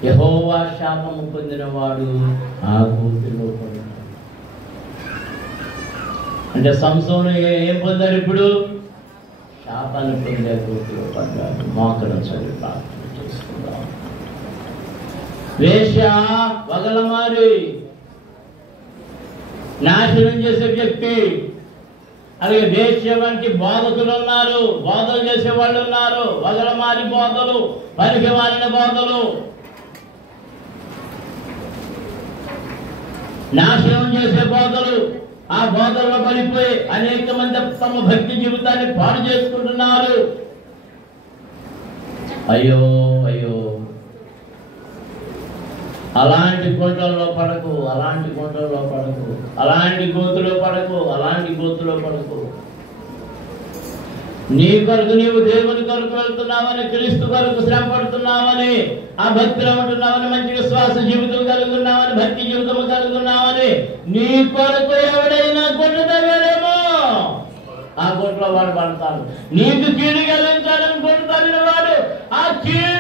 యెహోవా శాపము పొందినవాడు ఆ భూమిలో పడినాడు. అంటే సంసోను ఏం పొందాడు? ఇప్పుడు శాపాన్ని పొందే గోతులో పడ్డాడు. మోకరం చదివి ప్రార్థన చేసుకుందాం. వేశ్య, వగలమారి, నాశనం చేసే వ్యక్తి, అలాగే వేశ్య వంటి బోధకులు ఉన్నారు, బోధలు చేసే వాళ్ళు ఉన్నారు, వగలమారి బోధలు, పనికి మారిన బోధలు, నాశనం చేసే బోధలు. ఆ బోధల్లో పడిపోయి అనేక మంది తమ భక్తి జీవితాన్ని పాడు చేసుకుంటున్నారు. అయ్యో అయ్యో, అలాంటి గుంటల్లో పడకు, అలాంటి గుంటల్లో పడకు, అలాంటి గోతులో పడకు, అలాంటి గోతులో పడకు. నీ కొరకు నీవు దేవుని కొరకు వెళ్తున్నావని, క్రీస్తు కొరకు శ్రమ పడుతున్నావని, ఆ భక్తిలో ఉంటున్నావని, మంచి విశ్వాస జీవితం కలుగుతున్నావని, భక్తి జీవితం కలుగుతున్నావని, నీ కొరకు ఎవడైనా గుంట తవ్వాడేమో ఆ గుంటలో వాడు పడతాడు. నీకు కీడు కలిగించాలని గుంట తవ్విన వాడు ఆ కీడు